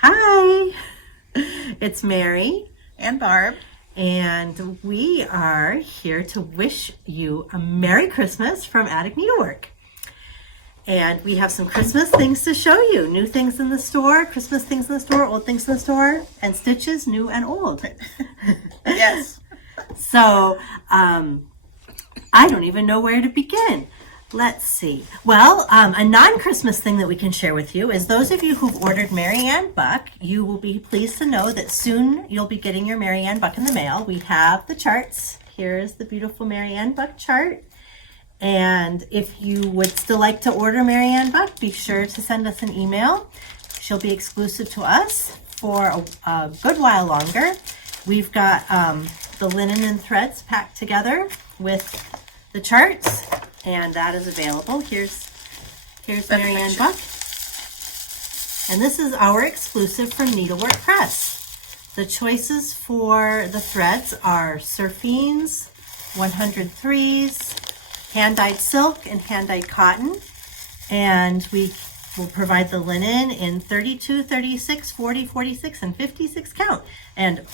Hi, it's Mary and Barb, and we are here to wish you a Merry Christmas from Attic Needlework. And we have some Christmas things to show you. New things in the store, Christmas things in the store, old things in the store, and stitches, new and old. Yes. So, I don't even know where to begin. Let's see. Well, a non-Christmas thing that we can share with you is those of you who've ordered Maryann Buck, you will be pleased to know that soon you'll be getting your Maryann Buck in the mail. We have the charts. Here is the beautiful Maryann Buck chart. And if you would still like to order Maryann Buck, be sure to send us an email. She'll be exclusive to us for a good while longer. We've got the linen and threads packed together with the charts, and that is available. Here's Maryann Buck. And this is our exclusive from Needlework Press. The choices for the threads are surfines, 103s, hand-dyed silk, and hand-dyed cotton. And we will provide the linen in 32, 36, 40, 46, and 56 count. And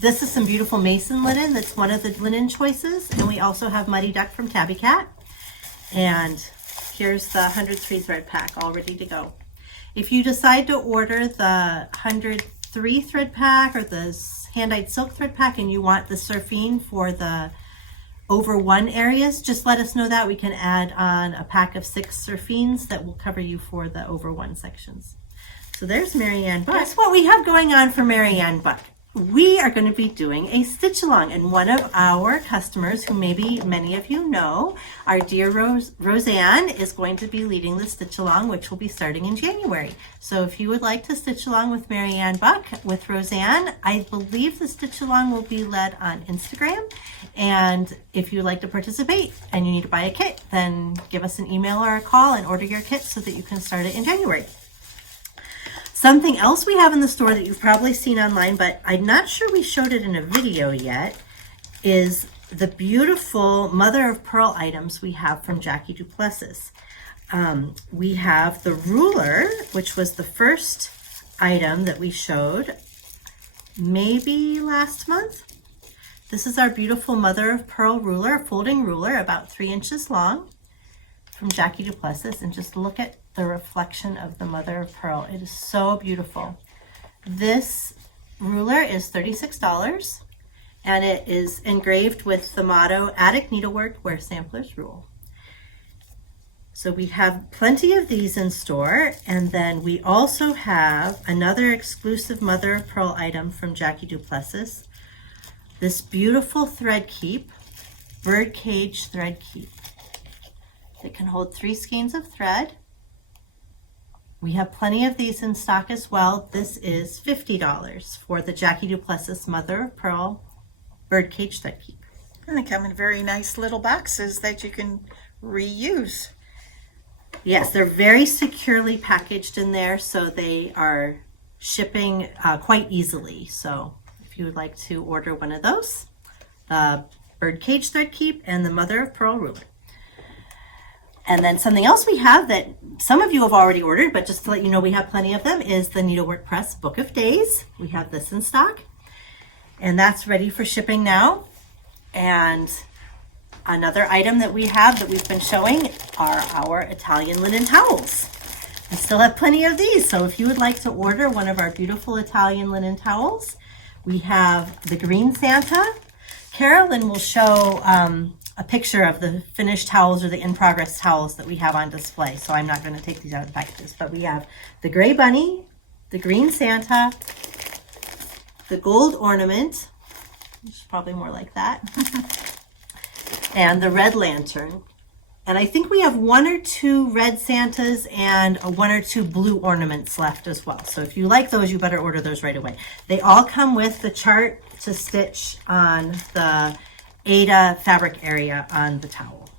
this is some beautiful mason linen. That's one of the linen choices. And we also have Muddy Duck from Tabby Cat. And here's the 103 thread pack all ready to go. If you decide to order the 103 thread pack or the hand-dyed silk thread pack and you want the surfing for the over one areas, just let us know that. We can add on a pack of 6 surfines that will cover you for the over one sections. So there's Maryann Buck. Guess what we have going on for Maryann Buck? We are going to be doing a stitch along, and one of our customers, who maybe many of you know, our dear Roseanne, is going to be leading the stitch along, which will be starting in January. So if you would like to stitch along with Maryann Buck with Roseanne, I believe the stitch along will be led on Instagram. And if you'd like to participate and you need to buy a kit, then give us an email or a call and order your kit so that you can start it in January. Something else we have in the store that you've probably seen online, but I'm not sure we showed it in a video yet, is the beautiful mother of pearl items we have from Jackie Duplessis. We have the ruler, which was the first item that we showed maybe last month. This is our beautiful mother of pearl ruler, a folding ruler about 3 inches long from Jackie Duplessis. And just look at the reflection of the mother of pearl. It is so beautiful. This ruler is $36 and it is engraved with the motto, Attic Needlework, where samplers rule. So we have plenty of these in store, and then we also have another exclusive mother of pearl item from Jackie Duplessis. This beautiful thread keep, birdcage thread keep. It can hold 3 skeins of thread. We have plenty of these in stock as well. This is $50 for the Jackie Duplessis Mother of Pearl Birdcage Thread Keep. And they come in very nice little boxes that you can reuse. Yes, they're very securely packaged in there, so they are shipping quite easily. So if you would like to order one of those, the Birdcage Thread Keep and the Mother of Pearl Ruler. And then something else we have that some of you have already ordered, but just to let you know we have plenty of them, is the Needlework Press Book of Days. We have this in stock, and that's ready for shipping now. And another item that we have that we've been showing are our Italian linen towels. We still have plenty of these, so if you would like to order one of our beautiful Italian linen towels, we have the Green Santa. Carolyn will show a picture of the finished towels or the in-progress towels that we have on display. So I'm not going to take these out of the packages, but we have the gray bunny, the green Santa, the gold ornament, which is probably more like that, and the red lantern. And I think we have 1 or 2 red Santas and 1 or 2 blue ornaments left as well. So if you like those, you better order those right away. They all come with the chart to stitch on the Ada fabric area on the towel.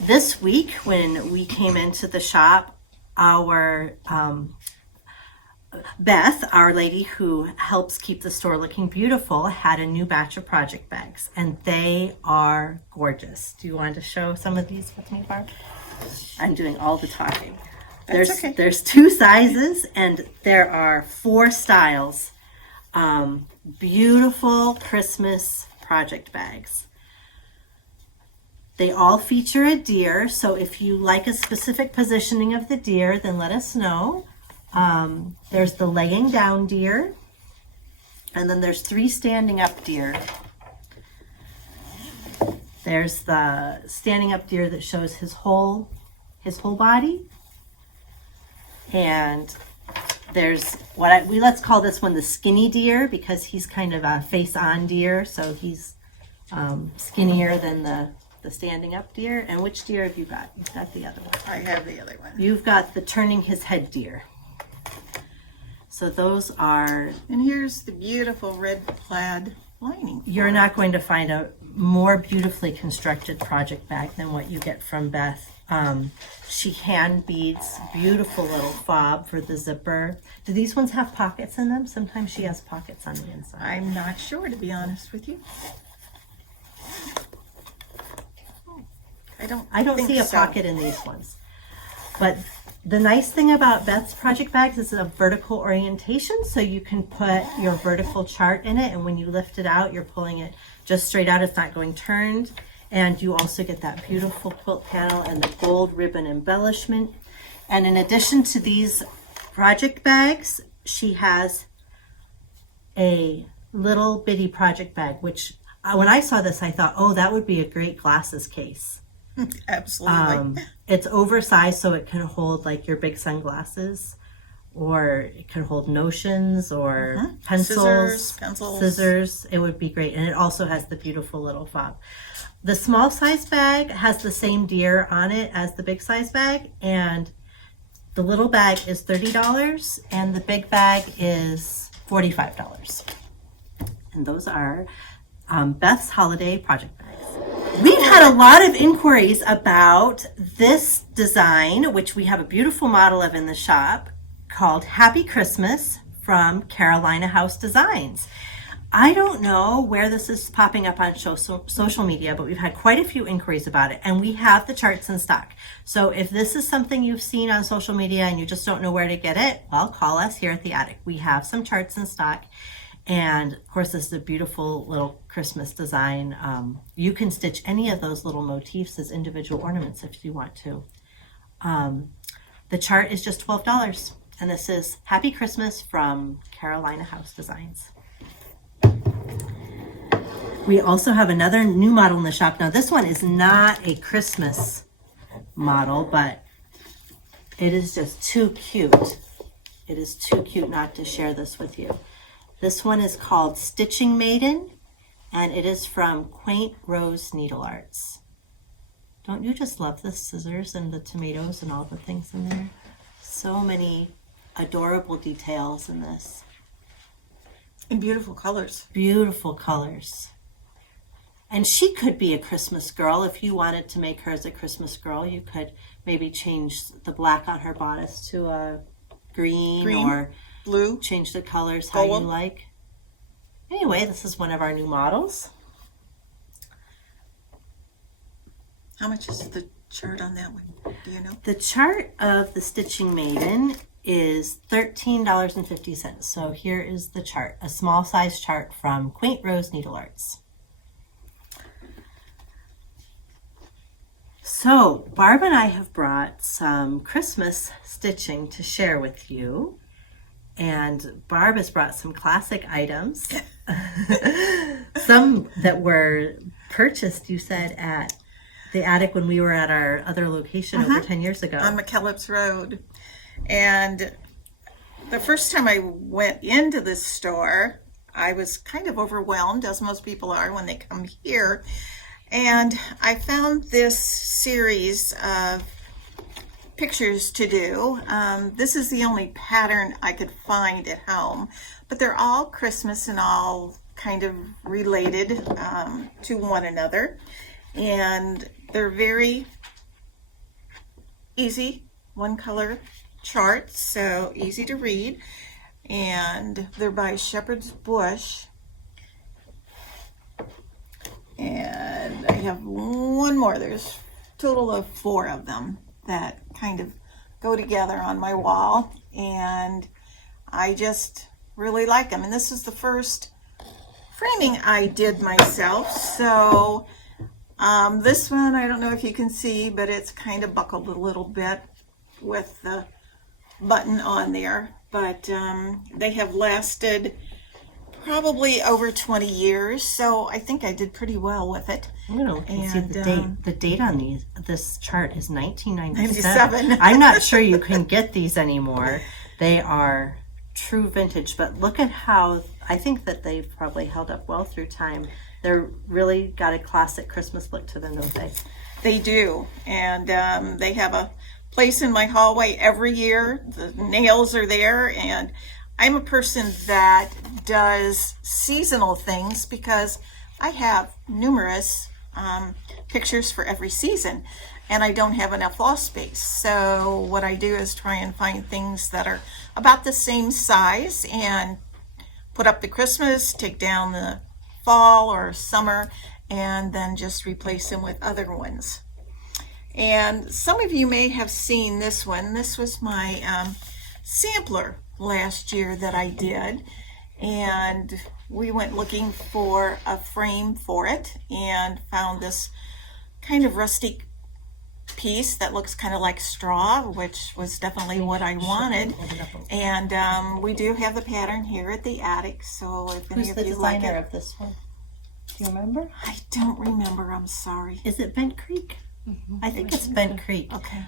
This week when we came into the shop, our Beth, our lady who helps keep the store looking beautiful, had a new batch of project bags, and they are gorgeous. Do you want to show some of these with me, Barb? I'm doing all the talking. That's okay. There's 2 sizes and there are 4 styles. Beautiful Christmas project bags. They all feature a deer, so if you like a specific positioning of the deer, then let us know. There's the laying down deer, and then there's 3 standing up deer. There's the standing up deer that shows his whole body, and there's let's call this one the skinny deer because he's kind of a face-on deer, so he's skinnier than the standing up deer. And which deer have you got? You've got the other one. I have the other one. You've got the turning his head deer. So those are... And here's the beautiful red plaid lining. You're not going to find a more beautifully constructed project bag than what you get from Beth. She hand beads beautiful little fob for the zipper. Do these ones have pockets in them? Sometimes she has pockets on the inside. I'm not sure, to be honest with you. I don't see a pocket in these ones. But the nice thing about Beth's project bags is a vertical orientation, so you can put your vertical chart in it, and when you lift it out, you're pulling it just straight out. It's not going turned. And you also get that beautiful quilt panel and the gold ribbon embellishment. And in addition to these project bags, she has a little bitty project bag, which when I saw this, I thought, oh, that would be a great glasses case. Absolutely. It's oversized, so it can hold like your big sunglasses, or it can hold notions or pencils, scissors. It would be great. And it also has the beautiful little fob. The small size bag has the same deer on it as the big size bag, and the little bag is $30 and the big bag is $45. And those are Beth's holiday project bags. We've had a lot of inquiries about this design, which we have a beautiful model of in the shop, called Happy Christmas from Carolina House Designs. I don't know where this is popping up on social media, but we've had quite a few inquiries about it, and we have the charts in stock. So if this is something you've seen on social media and you just don't know where to get it, well, call us here at the Attic. We have some charts in stock. And of course, this is a beautiful little Christmas design. You can stitch any of those little motifs as individual ornaments if you want to. The chart is just $12. And this is Happy Christmas from Carolina House Designs. We also have another new model in the shop. Now, this one is not a Christmas model, but it is just too cute. It is too cute not to share this with you. This one is called Stitching Maiden, and it is from Quaint Rose Needle Arts. Don't you just love the scissors and the tomatoes and all the things in there? So many adorable details in this. And beautiful colors. Beautiful colors. And she could be a Christmas girl. If you wanted to make her as a Christmas girl, you could maybe change the black on her bodice to a green or blue. Change the colors how you like. Anyway, this is one of our new models. How much is the chart on that one? Do you know? The chart of the Stitching Maiden is $13.50. So here is the chart, a small size chart from Quaint Rose Needle Arts. So Barb and I have brought some Christmas stitching to share with you. And Barb has brought some classic items. Some that were purchased, you said, at the Attic when we were at our other location over 10 years ago. On McKellips Road. And the first time I went into this store, I was kind of overwhelmed, as most people are when they come here. And I found this series of pictures to do. This is the only pattern I could find at home, but they're all Christmas and all kind of related to one another. And they're very easy, one color charts, so easy to read. And they're by Shepherd's Bush. And I have one more. There's a total of 4 of them that kind of go together on my wall, and I just really like them. And this is the first framing I did myself. So this one, I don't know if you can see, but it's kind of buckled a little bit with the button on there. But they have lasted probably over 20 years, so I think I did pretty well with it. You know, you can see the date. The date on this chart is 1997. 97. I'm not sure you can get these anymore. They are true vintage, but look at how, I think that they've probably held up well through time. They're really got a classic Christmas look to them, don't they? They do, and they have a place in my hallway every year. The nails are there, and I'm a person that does seasonal things because I have numerous pictures for every season, and I don't have enough wall space. So what I do is try and find things that are about the same size and put up the Christmas, take down the fall or summer, and then just replace them with other ones. And some of you may have seen this one. This was my sampler last year that I did, and we went looking for a frame for it and found this kind of rustic piece that looks kind of like straw, which was definitely what I wanted. And we do have the pattern here at the attic, so if any Who's of the you like designer it. of this one? Do you remember? I don't remember, I'm sorry. Is it Bent Creek? I think it's Bent Creek. Okay.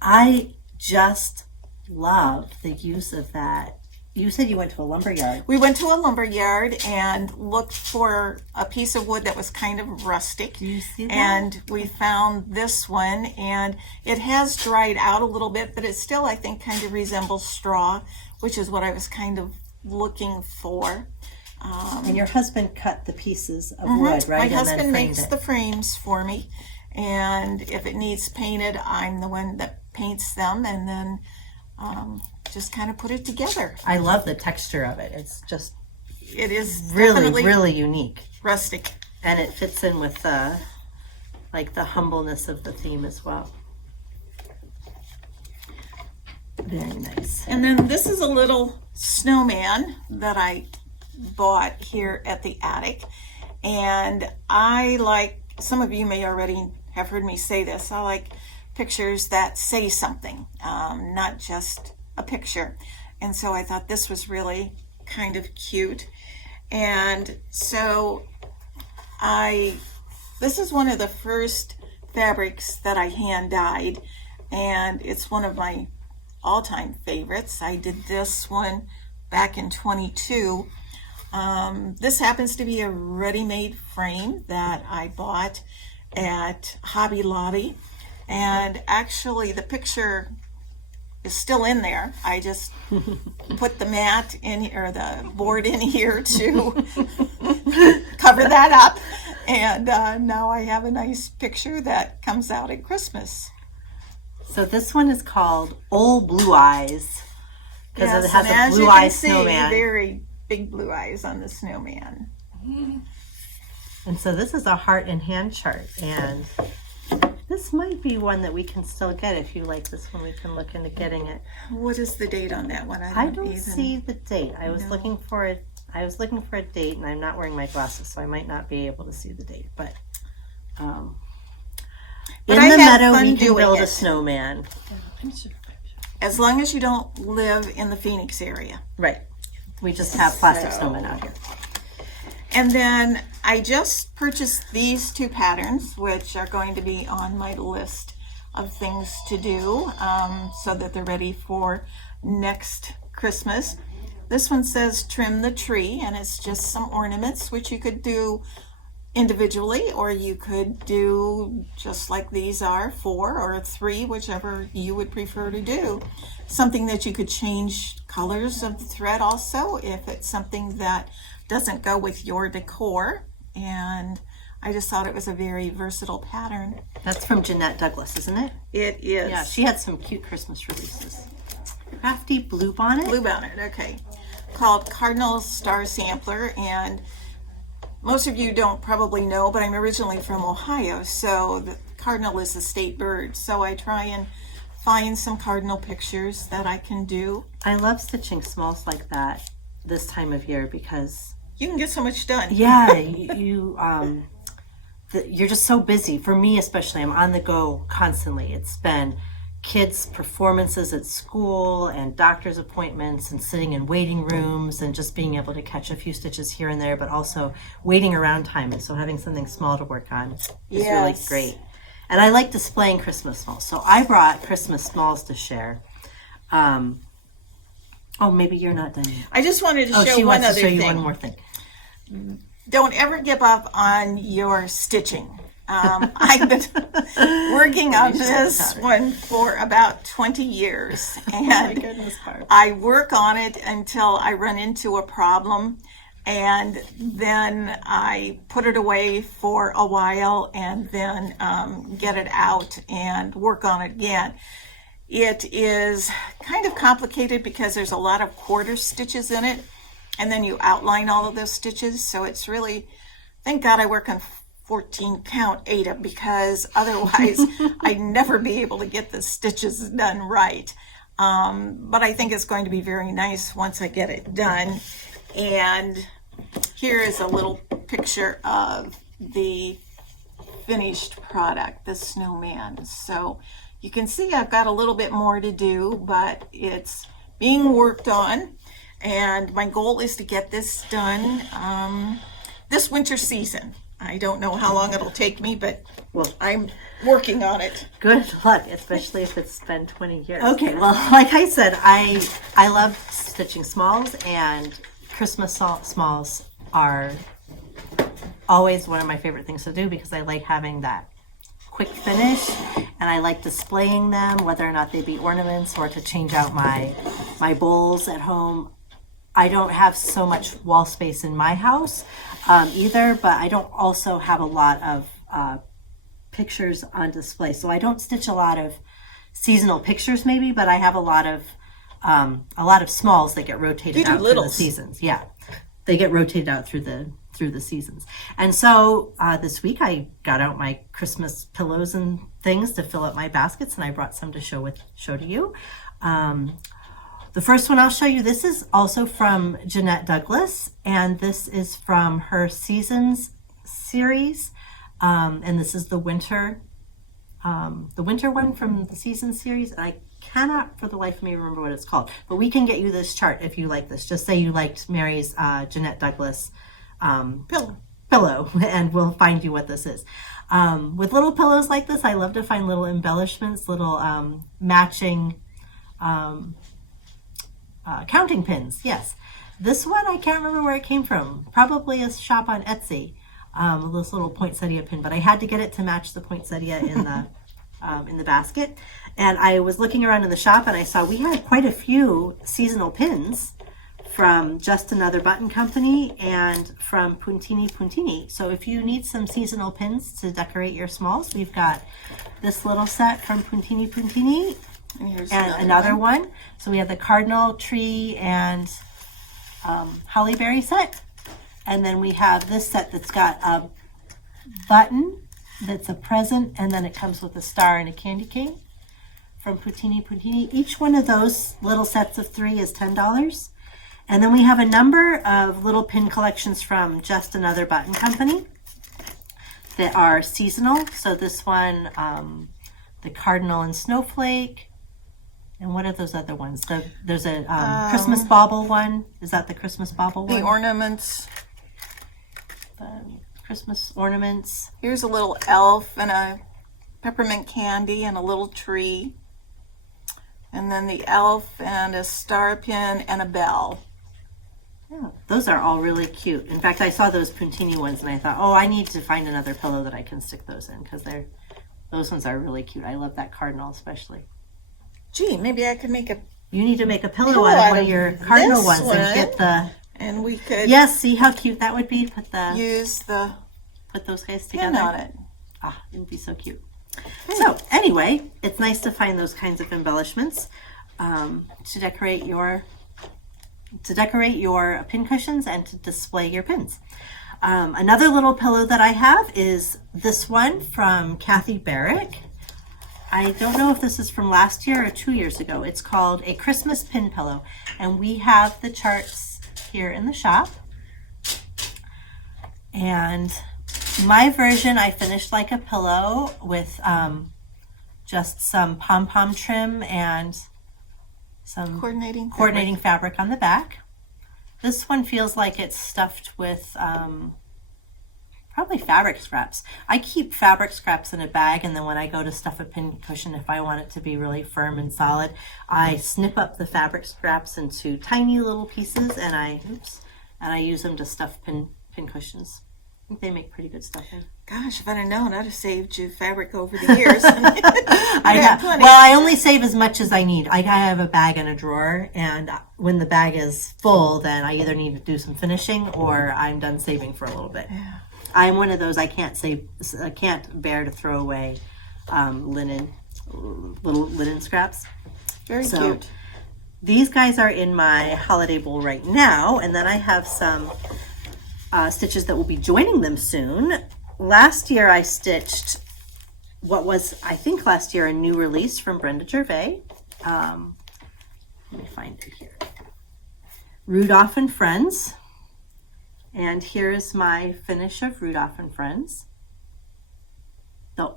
I just love the use of that. You said you went to a lumber yard. We went to a lumber yard and looked for a piece of wood that was kind of rustic. Do you see that? And we found this one, and it has dried out a little bit, but it still, I think, kind of resembles straw, which is what I was kind of looking for. And your husband cut the pieces of wood, right? My And then husband framed makes it. the frames for me, and if it needs painted, I'm the one that paints them, and then just kind of put it together. I love the texture of it. It's just It is really, definitely really unique. rustic. And it fits in with the, like the humbleness of the theme as well. Very nice. And then this is a little snowman that I bought here at the attic. And I like, some of you may already have heard me say this, I like pictures that say something, not just a picture. And so I thought this was really kind of cute. And so this is one of the first fabrics that I hand dyed, and it's one of my all-time favorites. I did this one back in 22. This happens to be a ready-made frame that I bought at Hobby Lobby, and actually the picture is still in there. I just put the mat in, or the board in here to cover that up, and now I have a nice picture that comes out at Christmas. So this one is called Old Blue Eyes because Yes, it has and a as blue you can eye see, snowman. very big blue eyes on the snowman. And so this is a heart and hand chart, and this might be one that we can still get. If you like this one, we can look into getting it. What is the date on that one? I don't see the date. I was looking for it. I was looking for a date, and I'm not wearing my glasses, so I might not be able to see the date. But in I the had meadow, fun we can doing build a it. snowman. As long as you don't live in the Phoenix area. Right. We just have plastic So- snowmen out here. And then I just purchased these two patterns, which are going to be on my list of things to do, so that they're ready for next Christmas. This one says trim the tree, and it's just some ornaments, which you could do individually, or you could do just like these are, 4 or 3, whichever you would prefer to do. Something that you could change colors of the thread also, if it's something that doesn't go with your decor. And I just thought it was a very versatile pattern. That's from Jeanette Douglas, isn't it? It is. Yeah, she had some cute Christmas releases. Crafty Blue Bonnet. Blue Bonnet, okay. Called Cardinal Star Sampler, and most of you don't probably know, but I'm originally from Ohio, so the cardinal is a state bird. So I try and find some cardinal pictures that I can do. I love stitching smalls like that this time of year because You can get so much done. yeah, you're just so busy. For me especially, I'm on the go constantly. It's been kids' performances at school and doctor's appointments and sitting in waiting rooms and just being able to catch a few stitches here and there, but also waiting around time. And so having something small to work on is really Yes. great. And I like displaying Christmas smalls. So I brought Christmas smalls to share. Oh, maybe you're not done yet. I just wanted to Oh, show she one wants to other show you thing. one more thing. Don't ever give up on your stitching. I've been working on this one for about 20 years, and I work on it until I run into a problem, and then I put it away for a while and then get it out and work on it again. It is kind of complicated because there's a lot of quarter stitches in it, and then you outline all of those stitches, so it's really, thank God I work on 14 count Ada, because otherwise I'd never be able to get the stitches done right. But I think it's going to be very nice once I get it done. And here is a little picture of the finished product, the snowman. So you can see I've got a little bit more to do, but it's being worked on. And my goal is to get this done this winter season. I don't know how long it'll take me, but I'm working on it. Good luck, especially if it's been 20 years. Okay, well, like I said, I love stitching smalls, and Christmas smalls are always one of my favorite things to do because I like having that quick finish, and I like displaying them, whether or not they be ornaments or to change out my bowls at home. I don't have so much wall space in my house either, but I don't also have a lot of pictures on display. So I don't stitch a lot of seasonal pictures maybe, but I have a lot of smalls that get rotated out through the seasons. Yeah, they get rotated out through the seasons. And so this week I got out my Christmas pillows and things to fill up my baskets, and I brought some to show to you. The first one I'll show you, this is also from Jeanette Douglas, and this is from her Seasons series, and this is the winter one from the Seasons series. And I cannot for the life of me remember what it's called, but we can get you this chart if you like this. Just say you liked Mary's Jeanette Douglas pillow, and we'll find you what this is. With little pillows like this, I love to find little embellishments, little matching counting pins. Yes, this one I can't remember where it came from. Probably a shop on Etsy. This little poinsettia pin, but I had to get it to match the poinsettia in the basket. And I was looking around in the shop, and I saw we had quite a few seasonal pins from Just Another Button Company and from Puntini. So if you need some seasonal pins to decorate your smalls, we've got this little set from Puntini. And here's another one. So we have the cardinal tree and hollyberry set. And then we have this set that's got a button that's a present, and then it comes with a star and a candy cane from Puntini. Each one of those little sets of 3 is $10. And then we have a number of little pin collections from Just Another Button Company that are seasonal. So this one, the cardinal and snowflake. And what are those other ones? There's a Christmas bauble one. Is that the Christmas bauble one? The ornaments. Christmas ornaments. Here's a little elf and a peppermint candy and a little tree. And then the elf and a star pin and a bell. Yeah, those are all really cute. In fact, I saw those Puntini ones and I thought, oh, I need to find another pillow that I can stick those in, because those ones are really cute. I love that cardinal especially. Gee, maybe I could make a... You need to make a pillow out of one of your cardinal ones and get the... And we could... Yes, see how cute that would be? Put those guys together on it. Ah, it would be so cute. So anyway, it's nice to find those kinds of embellishments to decorate your pin cushions and to display your pins. Another little pillow that I have is this one from Kathy Barrick. I don't know if this is from last year or 2 years ago. It's called a Christmas pin pillow. And we have the charts here in the shop. And my version, I finished like a pillow with just some pom-pom trim and some coordinating fabric on the back. This one feels like it's stuffed with probably fabric scraps. I keep fabric scraps in a bag, and then when I go to stuff a pin cushion, if I want it to be really firm and solid, I snip up the fabric scraps into tiny little pieces, and I use them to stuff pin cushions. I think they make pretty good stuffing. Gosh, if I'd have known, I'd have saved you fabric over the years. I only save as much as I need. I have a bag and a drawer, and when the bag is full, then I either need to do some finishing or I'm done saving for a little bit. Yeah. I'm one of those, I can't bear to throw away little linen scraps. Very cute. These guys are in my holiday bowl right now, and then I have some stitches that will be joining them soon. Last year I stitched what was, I think last year, a new release from Brenda Gervais. Let me find it here. Rudolph and Friends. And here is my finish of Rudolph and Friends. The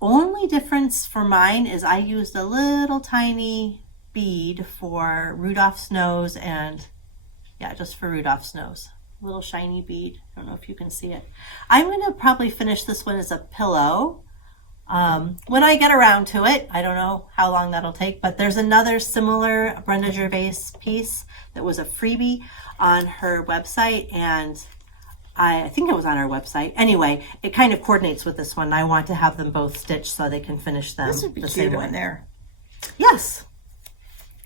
only difference for mine is I used a little tiny bead for Rudolph's nose, and just for Rudolph's nose. Little shiny bead. I don't know if you can see it. I'm going to probably finish this one as a pillow when I get around to it. I don't know how long that'll take, but there's another similar Brenda Gervais piece that was a freebie on her website, and I think it was on our website. Anyway, it kind of coordinates with this one. I want to have them both stitched so they can finish them. This would be cute on there. Yes.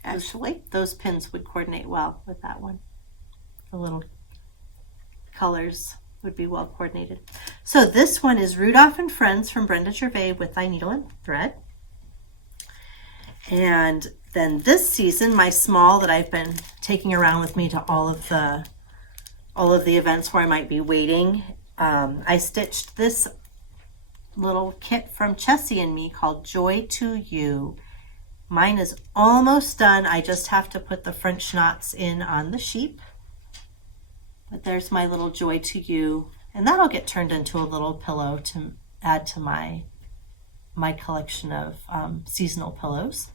Actually, those pins would coordinate well with that one. The little colors would be well coordinated. So this one is Rudolph and Friends from Brenda Gervais with Thy Needle and Thread. And then this season, my small that I've been taking around with me to all of the events where I might be waiting, I stitched this little kit from Chessie and me called Joy to You. Mine is almost done. I just have to put the French knots in on the sheep. But there's my little Joy to You, and that'll get turned into a little pillow to add to my collection of seasonal pillows.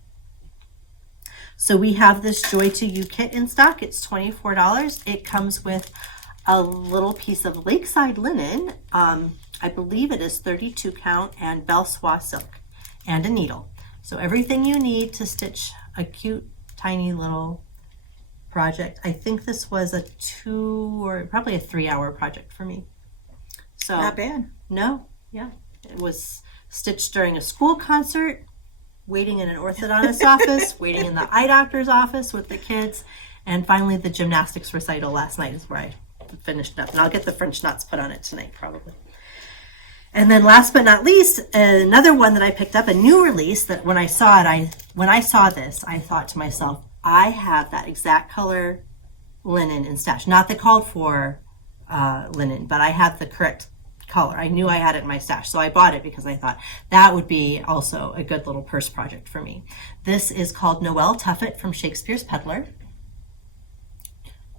So we have this Joy to You kit in stock. It's $24. It comes with a little piece of lakeside linen. I believe it is 32 count, and belle soie silk, and a needle. So everything you need to stitch a cute, tiny little project. I think this was a 2 or probably a 3-hour project for me. So not bad. No, yeah. It was stitched during a school concert, waiting in an orthodontist office, waiting in the eye doctor's office with the kids, and finally the gymnastics recital last night is where I finished up. And I'll get the French knots put on it tonight probably. And then last but not least, another one that I picked up, a new release that when I saw this, I thought to myself, I have that exact color linen in stash. Not the called for linen, but I have the correct color. I knew I had it in my stash, so I bought it because I thought that would be also a good little purse project for me. This is called Noel Tuffet from Shakespeare's Peddler.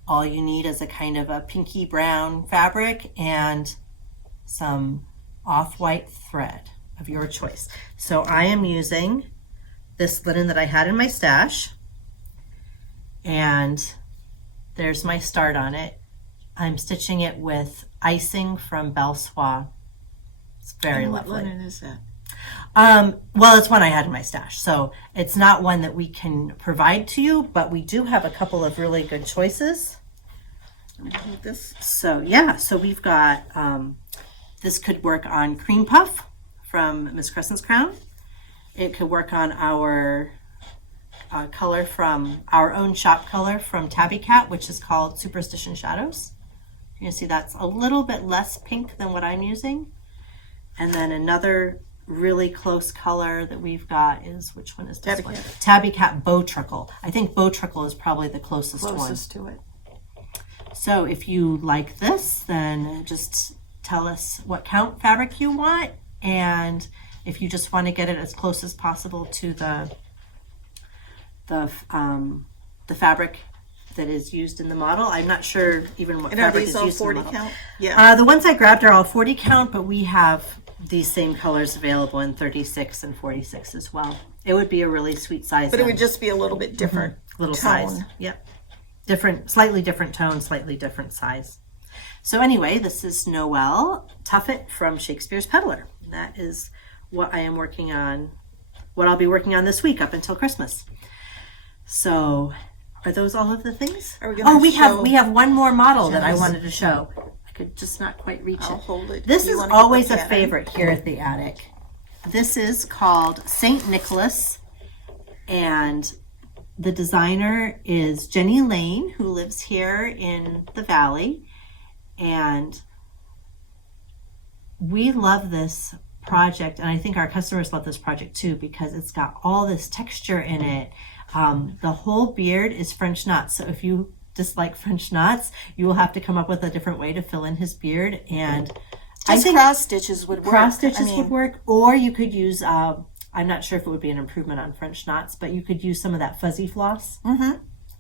All you need is a kind of a pinky brown fabric and some off-white thread of your choice. So I am using this linen that I had in my stash, and there's my start on it. I'm stitching it with icing from Belle Soie. It's very lovely. What linen is that? Well, it's one I had in my stash, so it's not one that we can provide to you, but we do have a couple of really good choices. This. So yeah, so we've got this could work on Cream Puff from Miss Crescent's Crown. It could work on our color from our own shop color from Tabby Cat, which is called Superstition Shadows. You can see that's a little bit less pink than what I'm using. And then another really close color that we've got is, which one is this Tabby one? Cat. Tabby Cat Bow Truckle. I think Bow Truckle is probably the closest to it. So if you like this, then just tell us what count fabric you want, and if you just want to get it as close as possible to the fabric that is used in the model. I'm not sure even what And are fabric these is all used in the 40 model. count? Yeah. The ones I grabbed are all 40 count, but we have these same colors available in 36 and 46 as well. It would be a really sweet size. But it would just be a little bit different little tone. size. Yep. Different, slightly different tone, slightly different size. So anyway, this is Noelle Tuffet from Shakespeare's Peddler. That is what I am working on, what I'll be working on this week up until Christmas. So are those all of the things? Are we gonna we show- have one more model that I wanted to show. I could just not quite reach I'll it. hold it. This You is wanna get the always a pattern? favorite here at the Attic. This is called St. Nicholas, and the designer is Jenny Lane, who lives here in the Valley. And we love this project, and I think our customers love this project too, because it's got all this texture in it. The whole beard is French knots, so if you dislike French knots, you will have to come up with a different way to fill in his beard. And I Just think cross stitches would work. cross stitches I mean, would work, or you could use I'm not sure if it would be an improvement on French knots, but you could use some of that fuzzy floss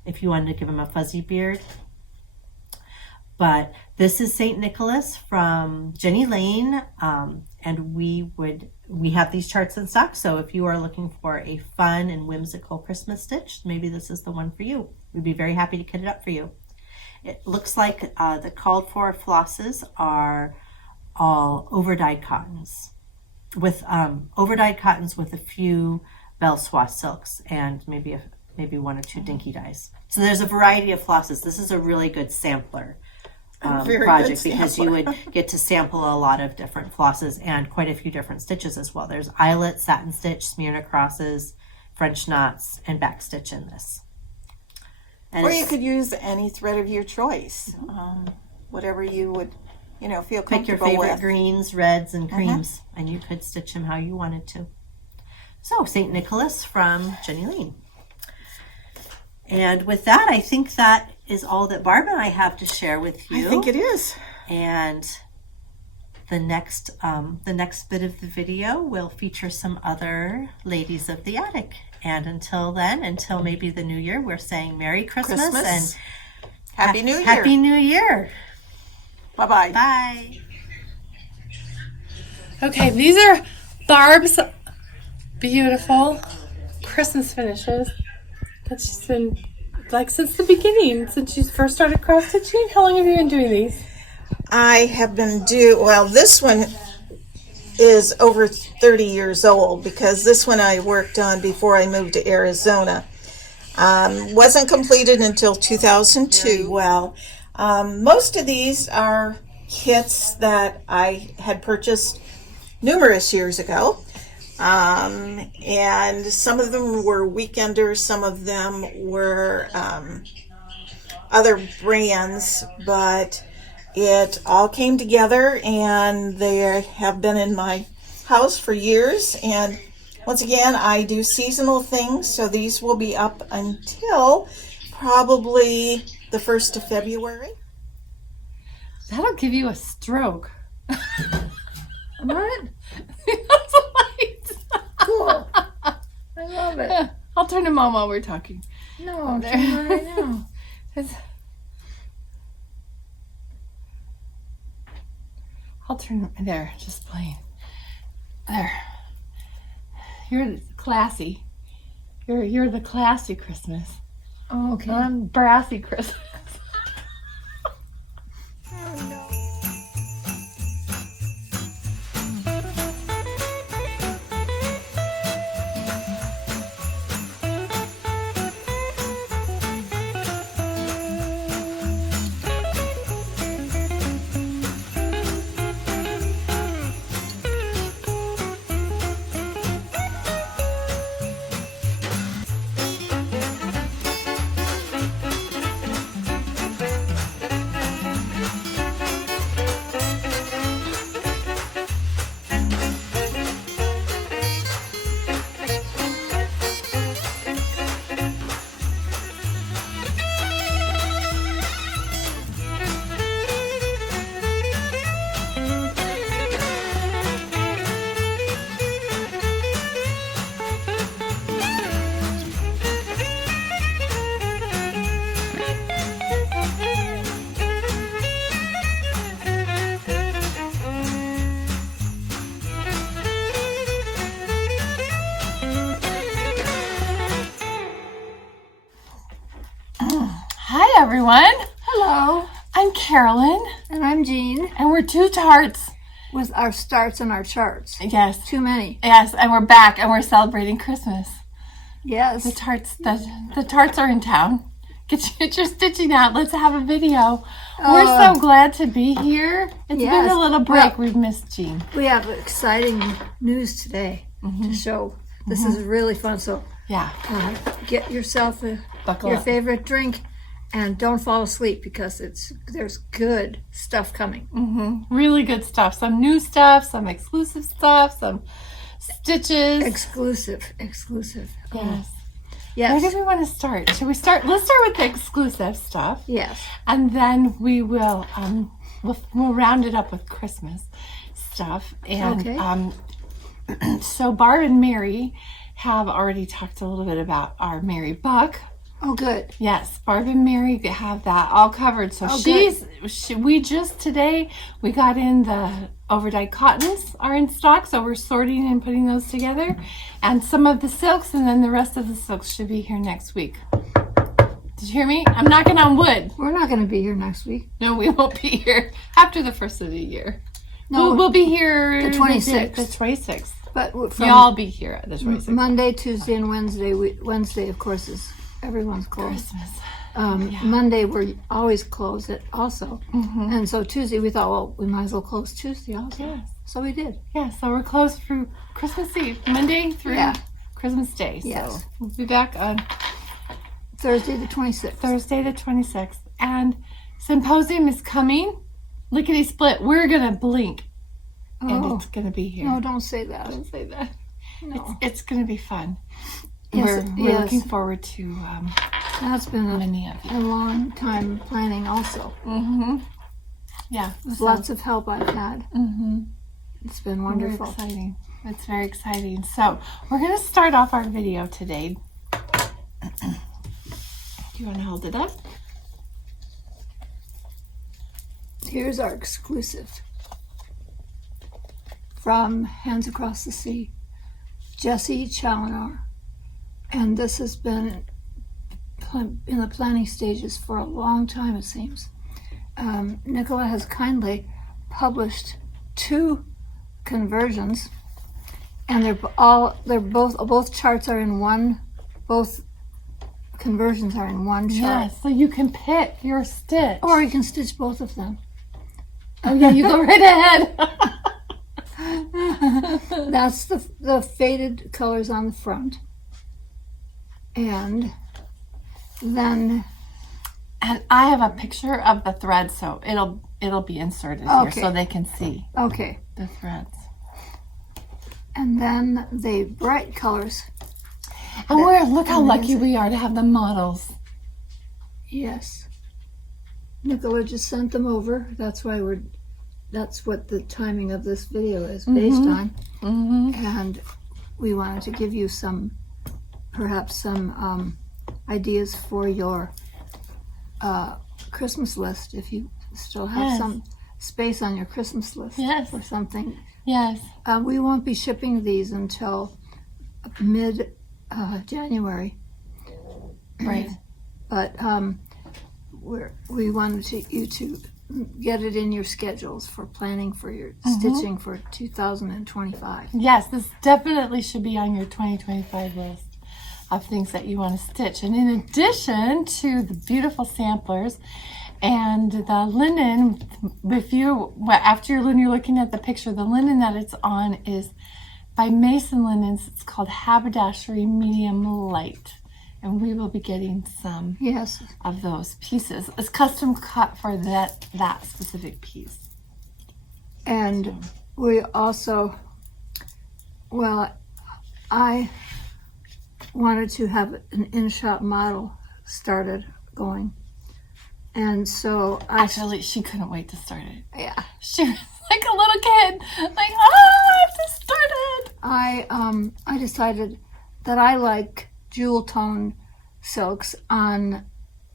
if you wanted to give him a fuzzy beard. But this is St. Nicholas from Jenny Lane, and we have these charts in stock, so if you are looking for a fun and whimsical Christmas stitch, maybe this is the one for you. We'd be very happy to kit it up for you. It looks like the called for flosses are all overdyed cottons, with overdyed cottons with a few belle soie silks and maybe one or two dinky dyes. So there's a variety of flosses. This is a really good sampler very project, good because you would get to sample a lot of different flosses and quite a few different stitches as well. There's eyelet, satin stitch, Smyrna crosses, French knots, and back stitch in this. And or you could use any thread of your choice, whatever you would, feel comfortable pick your favorite with. greens, reds, and creams, and you could stitch them how you wanted to. So, St. Nicholas from Jenny Lane. And with that, I think that is all that Barb and I have to share with you. I think it is. And the next bit of the video will feature some other ladies of the attic. And until then, until maybe the new year, we're saying Merry Christmas, and Happy New Year. Happy New Year. Bye-bye. Bye. Okay, these are Barb's beautiful Christmas finishes that she's been like since the beginning, since she first started cross stitching. How long have you been doing these? I have been this one is over 30 years old, because this one I worked on before I moved to Arizona. Wasn't completed until 2002. Well, most of these are kits that I had purchased numerous years ago. And some of them were weekenders, some of them were other brands, but it all came together, and they have been in my house for years. And once again, I do seasonal things, so these will be up until probably the 1st of February. That'll give you a stroke. What? That's light. Cool. I love it. I'll turn to Mom while we're talking. No, I'm trying right now. I'll turn there, just plain. There. You're classy. You're the classy Christmas. Oh, okay. I'm brassy Christmas. everyone. Hello, I'm Carolyn, and I'm Jean and we're two Tarts. with our starts and our charts. Yes, Too many. yes, and we're back, and we're celebrating Christmas. Yes. The Tarts are in town. Get your stitching out. Let's have a video. We're so glad to be here. It's been yes. a little break. Well, We've missed Jean. We have exciting news today to show. This is really fun. So Yeah, get yourself buckle your up. favorite drink and don't fall asleep because there's good stuff coming. Really good stuff. Some new stuff, some exclusive stuff, some stitches. Exclusive. Yes. Where Yes. do we want to start? Should we start? Let's start with the exclusive stuff. Yes. And then we will we'll round it up with Christmas stuff. And Okay. So Barb and Mary have already talked a little bit about our Maryann Buck. Oh, good. Yes, Barb and Mary have that all covered. So we just today we got in the overdyed cottons are in stock, so we're sorting and putting those together, and some of the silks, and then the rest of the silks should be here next week. Did you hear me? I'm knocking on wood. We're not going to be here next week. No, we won't be here after the first of the year. No, We'll be here the 26th. The 26th. but from Y'all be here at the 26th. Monday, Tuesday, and Wednesday. Wednesday, of course, is everyone's closed. Christmas. Monday we're always closed also, and so Tuesday we thought, well, we might as well close Tuesday also. Yes. So we did. Yeah, so we're closed through Christmas Eve, Monday through Christmas Day. Yes. So we'll be back on Thursday the 26th. Thursday the 26th. And Symposium is coming. Lickety split. We're going to blink. And Oh, it's going to be here. no, don't say that. Don't say that. No. It's going to be fun. Yes, We're yes. looking forward to That's been many of you. a long time planning also. Yeah. With so- lots of help I've had. It's been Very wonderful. exciting. It's very exciting. So we're going to start off our video today. Do you want to hold it up? Here's our exclusive from Hands Across the Sea, Jessie Challoner. And this has been in the planning stages for a long time, it seems. Nicola has kindly published 2 conversions, and both charts are in one. Both conversions are in one chart. Yes. So you can pick your stitch. Or you can stitch both of them. Oh yeah, you go right ahead. That's the faded colors on the front. And then And I have a picture of the thread, so it'll be inserted here Okay. so they can see okay. the threads. And then the bright colors. And look how lucky we are to have the models. Yes. Nicola just sent them over. That's what the timing of this video is based on. And we wanted to give you perhaps some ideas for your Christmas list, if you still have Yes. some space on your Christmas list Yes. or something. Yes. We won't be shipping these until mid-January. Right. But we wanted you to get it in your schedules for planning for your stitching for 2025. Yes, this definitely should be on your 2025 list of things that you want to stitch. And in addition to the beautiful samplers and the linen, after you're looking at the picture, the linen that it's on is by Mason Linens. It's called Haberdashery Medium Light. And we will be getting some Yes. of those pieces. It's custom cut for that specific piece. And we also, I wanted to have an in-shop model started going. And so Actually, she couldn't wait to start it. yeah. She was like a little kid, like, oh, I have to start it. I decided that I like jewel tone silks on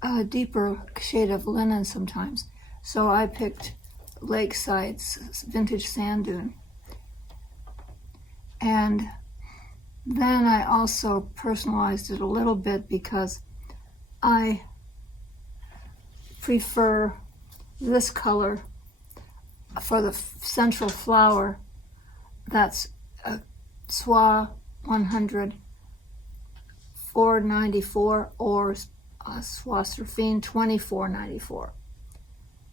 a deeper shade of linen sometimes. So I picked Lakeside's Vintage Sand Dune. And then I also personalized it a little bit because I prefer this color for the central flower. That's a Soie 100 $4.94 or Soie Surfine $24.94.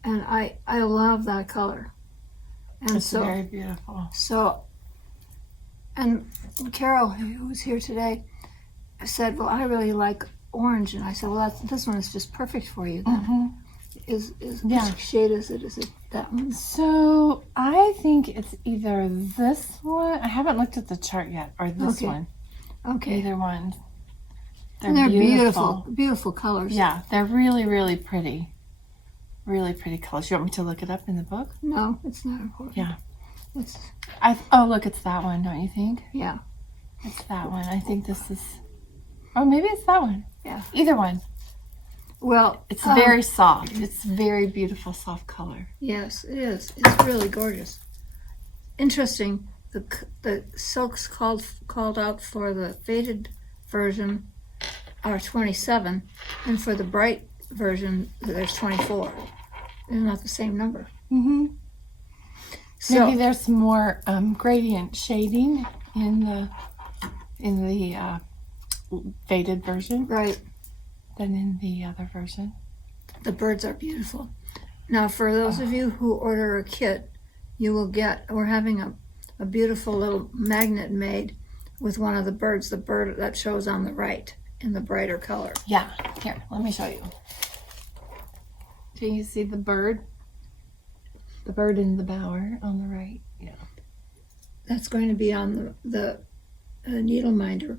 And I love that color. And It's very beautiful. And Carol, who's here today, said, well, I really like orange. And I said, well, this one is just perfect for you then. Which shade is it? Is it that one? So I think it's either this one. I haven't looked at the chart yet, or this one. Okay. Either one. They're beautiful. Beautiful colors. Yeah, they're really, really pretty. Really pretty colors. You want me to look it up in the book? No, it's not important. Yeah. It's Look, it's that one, don't you think? yeah. It's that one. I think this is. Oh, maybe it's that one. Yeah. Either one. Well, It's very soft. It's very beautiful, soft color. yes, it is. It's really gorgeous. Interesting. The silks called out for the faded version are 27, and for the bright version there's 24. They're not the same number. Mm-hmm. So Maybe there's more gradient shading in the faded version right. than in the other version. The birds are beautiful. Now, for those of you who order a kit, we're having a beautiful little magnet made with one of the birds, the bird that shows on the right in the brighter color. Yeah, here, let me show you. Can you see the bird? The bird in the bower on the right. Yeah. That's going to be on the needle minder,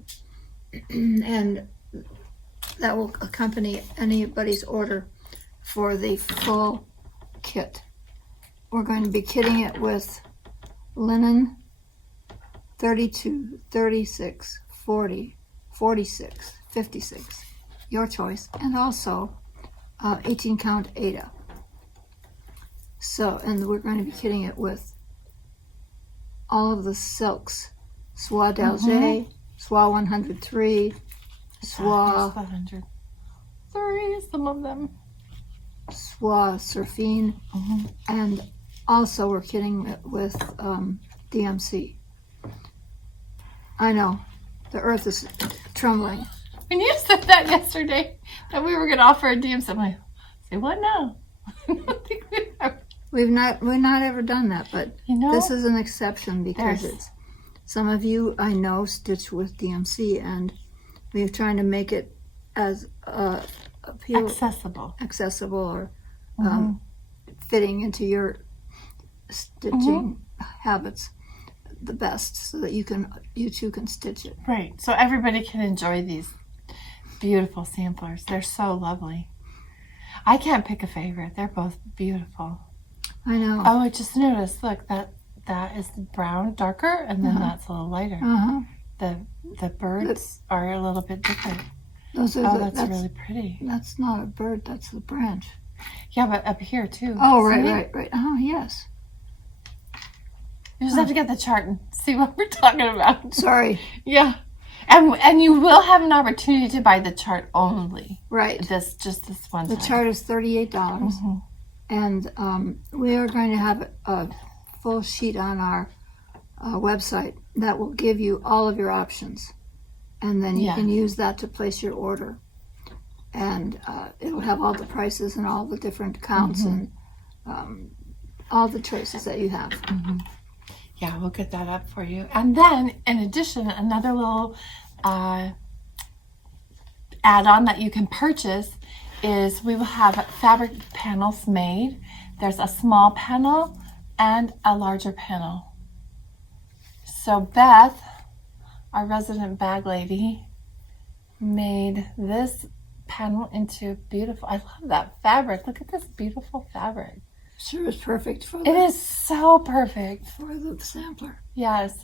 and that will accompany anybody's order for the full kit. We're going to be kitting it with linen 32, 36, 40, 46, 56, your choice, and also 18 count Aida. So, and we're going to be kitting it with all of the silks: Soie d'Alger, Soie 103, Soie 103, some of them. Soie Surfine, and also we're kitting it with DMC. I know, the earth is trembling. When you said that yesterday, that we were going to offer a DMC, I'm like, say what now? I don't think we've ever. We've not ever done that, but this is an exception because There's- some of you I know stitch with DMC, and we're trying to make it as accessible or fitting into your stitching habits the best, so that you too can stitch it. Right, so everybody can enjoy these beautiful samplers. They're so lovely. I can't pick a favorite. They're both beautiful. I know. Oh, I just noticed. Look, that is brown, darker, and then that's a little lighter. The birds are a little bit different. Those are That's really pretty. That's not a bird. That's the branch. Yeah, but up here too. Oh, See? right. Oh, yes. You just have to get the chart and see what we're talking about. Sorry. Yeah, and you will have an opportunity to buy the chart only. Right. Just this one. The time. chart is $38, and we are going to have a full sheet on our website that will give you all of your options, and then you can use that to place your order. And it will have all the prices and all the different counts and all the choices that you have. Yeah, we'll get that up for you. And then, in addition, another little add-on that you can purchase is we will have fabric panels made. There's a small panel and a larger panel. So Beth, our resident bag lady, made this panel into beautiful. I love that fabric. Look at this beautiful fabric. Sure is perfect for It is so perfect. for the sampler. Yes.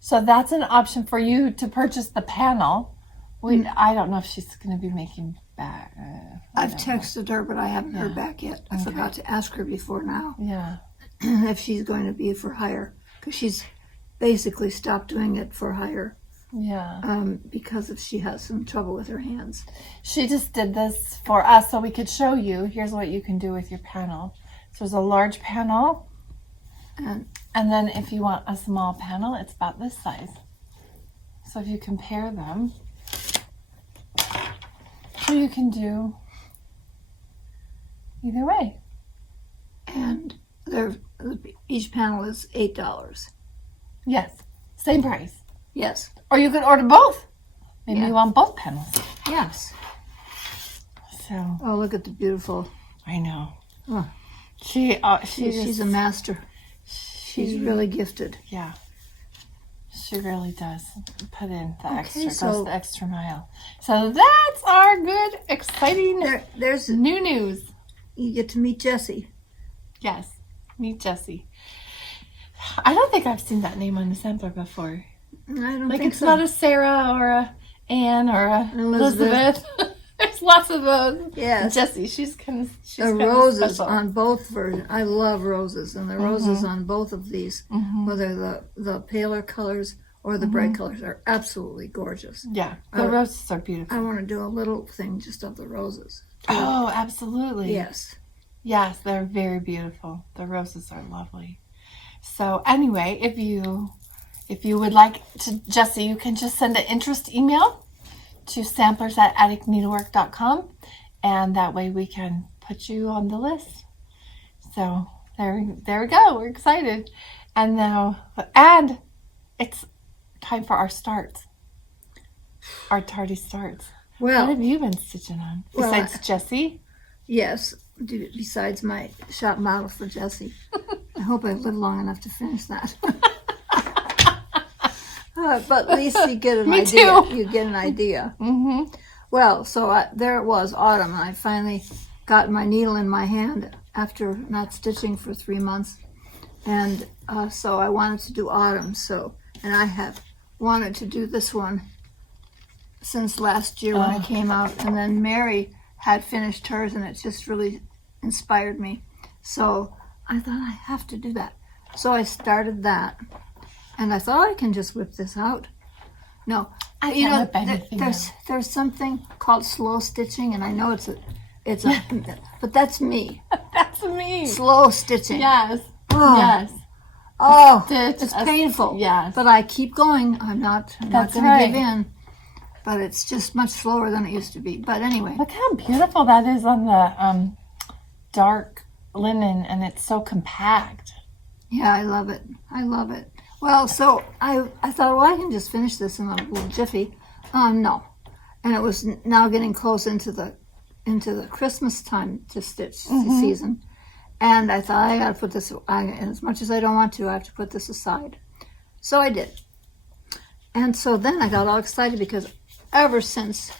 So that's an option for you to purchase the panel. I don't know if she's going to be making back. I've texted her, but I haven't heard back yet. I forgot to ask her before now Yeah. if she's going to be for hire, because she's basically stopped doing it for hire Yeah. because if she has some trouble with her hands. She just did this for us so we could show you. Here's what you can do with your panel. So there's a large panel, And and then if you want a small panel, it's about this size. So if you compare them, so you can do either way. and each panel is $8. Yes, same price. Yes. Or you could order both. Maybe Yeah. you want both panels. Yes. So Oh, look at the beautiful. I know. Oh. She's She's a master. She's really gifted. Yeah. She really does put in the Okay, extra, goes so- the extra mile. So that's our good, exciting There's new news. you get to meet Jessie. Yes, meet Jessie. I don't think I've seen that name on the sampler before. I don't Like think it's so. not a Sarah or a Anne or a Elizabeth. Elizabeth. There's lots of those. Yes. Jessie, she's kind of The roses special. on both versions. I love roses, and the roses on both of these, whether the paler colors or the bright colors, are absolutely gorgeous. Yeah, the roses are beautiful. I want to do a little thing just of the roses. Oh, absolutely. Yes. Yes, they're very beautiful. The roses are lovely. So anyway, if you would like to, Jessie, you can just send an interest email to samplers@atticneedlework.com, and that way we can put you on the list. So there we go. We're excited. And now, and it's time for our starts. Our tardy starts. What Well, have you been stitching on? Well, Besides Jessie? yes. Besides my shop model for Jessie. I hope I live long enough to finish that. But at least you get an Me idea. too. You get an idea. Mm-hmm. Well, so there it was, autumn, and I finally got my needle in my hand after not stitching for 3 months. And so I wanted to do autumn. And I have wanted to do this one since last year when it came out. And then Mary had finished hers, and it just really inspired me. So I thought I have to do that. So I started that. And I thought I can just whip this out. No, I you can't know, whip anything there's something called slow stitching, and I know it's a, but that's me. That's me. Slow stitching. Yes. Oh, Yes. oh, Stitch it's a- painful. yes. But I keep going. I'm not That's going to right. give in. But it's just much slower than it used to be. But anyway, Look how beautiful that is on the dark linen, and it's so compact. yeah, I love it. I love it. Well, so I thought, well, I can just finish this in a little jiffy. No, and it was now getting close into the Christmas time to stitch season, and I thought I got to put this. And as much as I don't want to, I have to put this aside. So I did, and so then I got all excited because ever since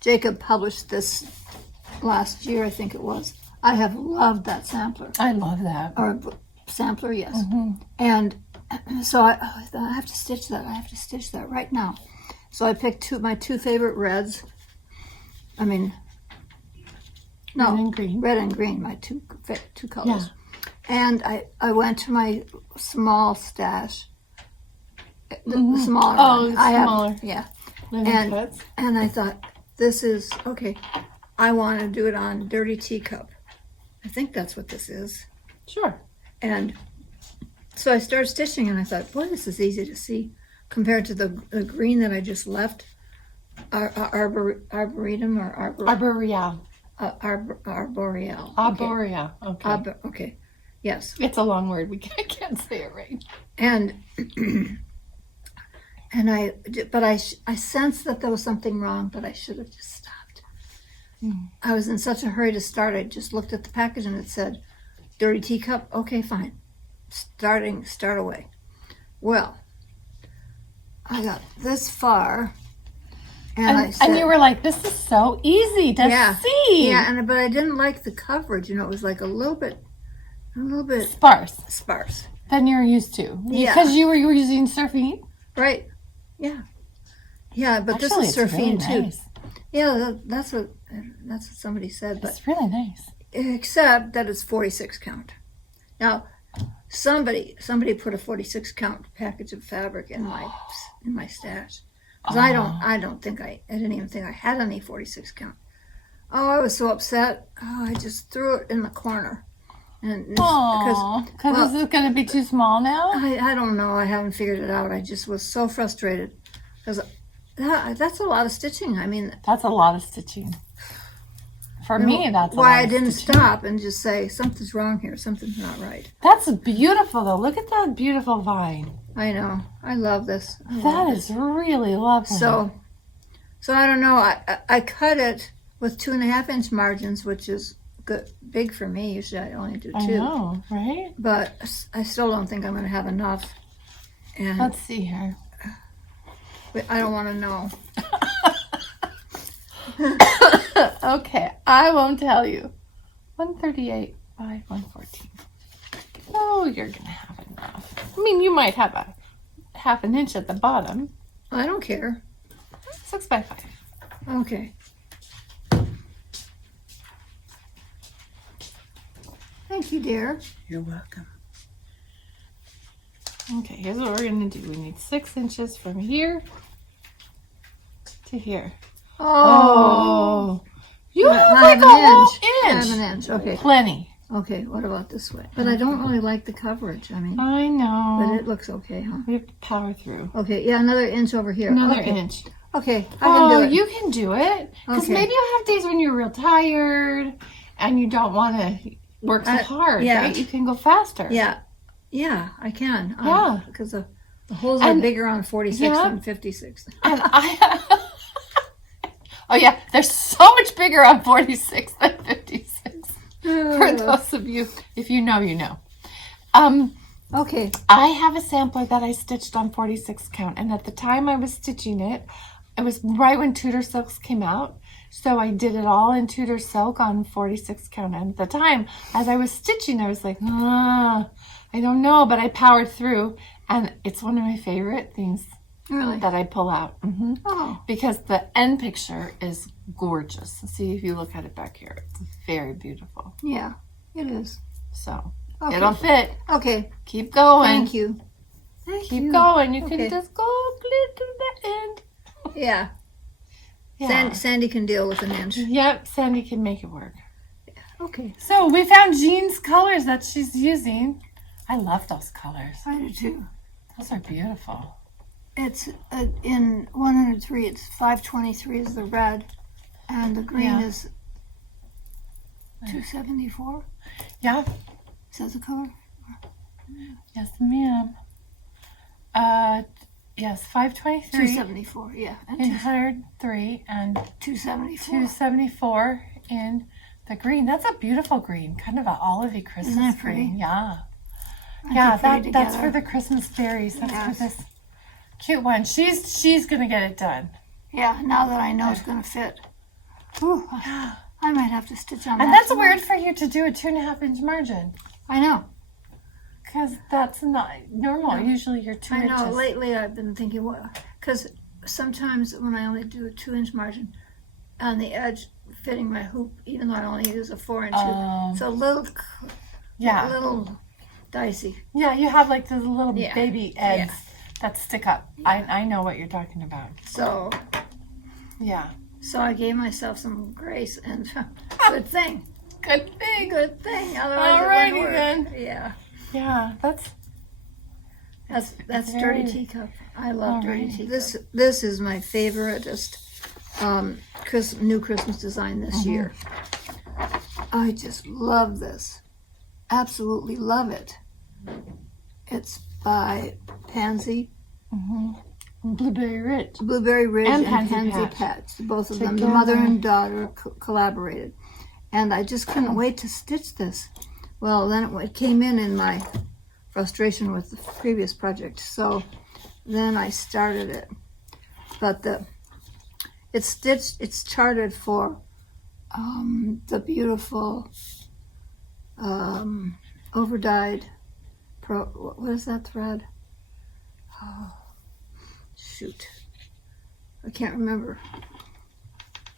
Jacob published this last year, I think it was, I have loved that sampler. I love that. Or sampler, yes. And so I thought, I have to stitch that. I have to stitch that right now. So I picked my two favorite reds. I mean, no, Red and green. red and green, my two colors. And I went to my small stash, the smaller Oh, one. it's I smaller. have, yeah. Linen And- cuts. And I thought, this is, okay, I want to do it on Dirty Teacup. I think that's what this is. Sure. And so I started stitching, and I thought, boy, this is easy to see compared to the green that I just left. Arboretum or Arboreal. arboreal. Arboreal. Okay. Okay. Yes. It's a long word. I can't say it right. And I sensed that there was something wrong, but I should have just stopped. I was in such a hurry to start. I just looked at the package and it said, Dirty Teacup. Okay, fine. Start away. Well, I got this far, and I said, And you were like, this is so easy to see. yeah, but I didn't like the coverage. It was like a little bit Sparse sparse. than you're used to. Yeah. Because you were using surfing. Right? Yeah. Yeah, but Actually, this is it's really surfing too. nice. Yeah, that's what somebody said. But It's really nice. except that it's 46 count. Now, somebody put a 46 count package of fabric in my stash. 'Cause I didn't even think I had any 46 count. Oh, I was so upset. Oh, I just threw it in the corner. And Because is it going to be too small now? I don't know. I haven't figured it out. I just was so frustrated because that's a lot of stitching. I mean, That's a lot of stitching. For me, that's a lot why I of didn't stitching. stop and just say something's wrong here. Something's not right. That's beautiful, though. Look at that beautiful vine. I know. I love this. That is really lovely. So I don't know. I cut it with 2.5-inch margins, which is good, big for me. Usually I only do 2. I know, right? But I still don't think I'm going to have enough. And Let's see here. I don't want to know. Okay, I won't tell you. 138 by 114. Oh, you're going to have enough. I mean, you might have a 1/2 inch at the bottom. I don't care. 6 by 5. Okay. Thank you, dear. You're welcome. Okay, here's what we're going to do. We need 6 inches from here to here. Oh. You have I like have a an whole inch. I have inch. an inch. Okay. Plenty. Okay, what about this way? But I don't really like the coverage. I mean, I but know. it looks okay, huh? We have to power through. Okay, yeah, another inch over here. Another okay. inch. Okay, I can do it. You can do it. Because Okay. maybe you have days when you're real tired and you don't want to work so hard, yeah. right? You can go faster. Yeah, I can. Yeah. Because the holes are And- bigger on 46 yeah. than 56. And I... Oh, yeah. They're so much bigger on 46 than 56. For those of you, if you know, you know. Okay. I have a sampler that I stitched on 46 count, and at the time I was stitching it, it was right when Tudor silks came out, so I did it all in Tudor silk on 46 count. And at the time, as I was stitching, I was like, I don't know, but I powered through, and it's one of my favorite things Really? that I pull out. Oh. Because the end picture is gorgeous. See if you look at it back here, it's very beautiful. Yeah, it is. So Okay. it'll fit. Okay. Keep going. Thank you. Thank Keep you. going. You Okay. can just go clear to the end. Yeah. Yeah. Sandy can deal with an inch. Yep, Sandy can make it work. Okay. So we found Jean's colors that she's using. I love those colors. I do too. Those are beautiful. It's in 103. It's 523 is the red, and the green Yeah. is 274. Yeah. Is that the color? Yes, ma'am. Yes, 523, 274. Yeah, and 103, and 274. 274 in the green. That's a beautiful green, kind of an olivey Christmas Isn't that pretty? green. Yeah. Aren't Yeah, they pretty that's for together? the Christmas berries. That's Yes. for this cute one. She's gonna get it done. Yeah, now that I know it's going to fit. Whew, I might have to stitch on that. And that's tonight. weird for you to do a 2.5-inch margin, I know. because that's not normal. Usually you're 2 I inches. know. Lately I've been thinking, well, because sometimes when I only do a 2-inch margin on the edge fitting my hoop, even though I only use a 4-inch hoop, it's a Yeah, little dicey. yeah. You have like those little Yeah. baby eggs that stick up. I know what you're talking about. So Yeah. I gave myself some grace, and good thing. Good thing. Good thing. Otherwise, Alrighty it wouldn't work. then. Yeah, Yeah, that's that's very- dirty teacup. I love dirty Alrighty. teacup. This is my favoriteest new Christmas design this year. I just love this. Absolutely love it. It's by Pansy, Blueberry Ridge. Blueberry Ridge, And and Pansy Pansy Patch. Patch. Both of them, the Together. mother and daughter, collaborated. And I just couldn't wait to stitch this. Well, then it came in my frustration with the previous project. So then I started it. But it's stitched, it's charted for the beautiful overdyed what is that thread? Oh, shoot. I can't remember.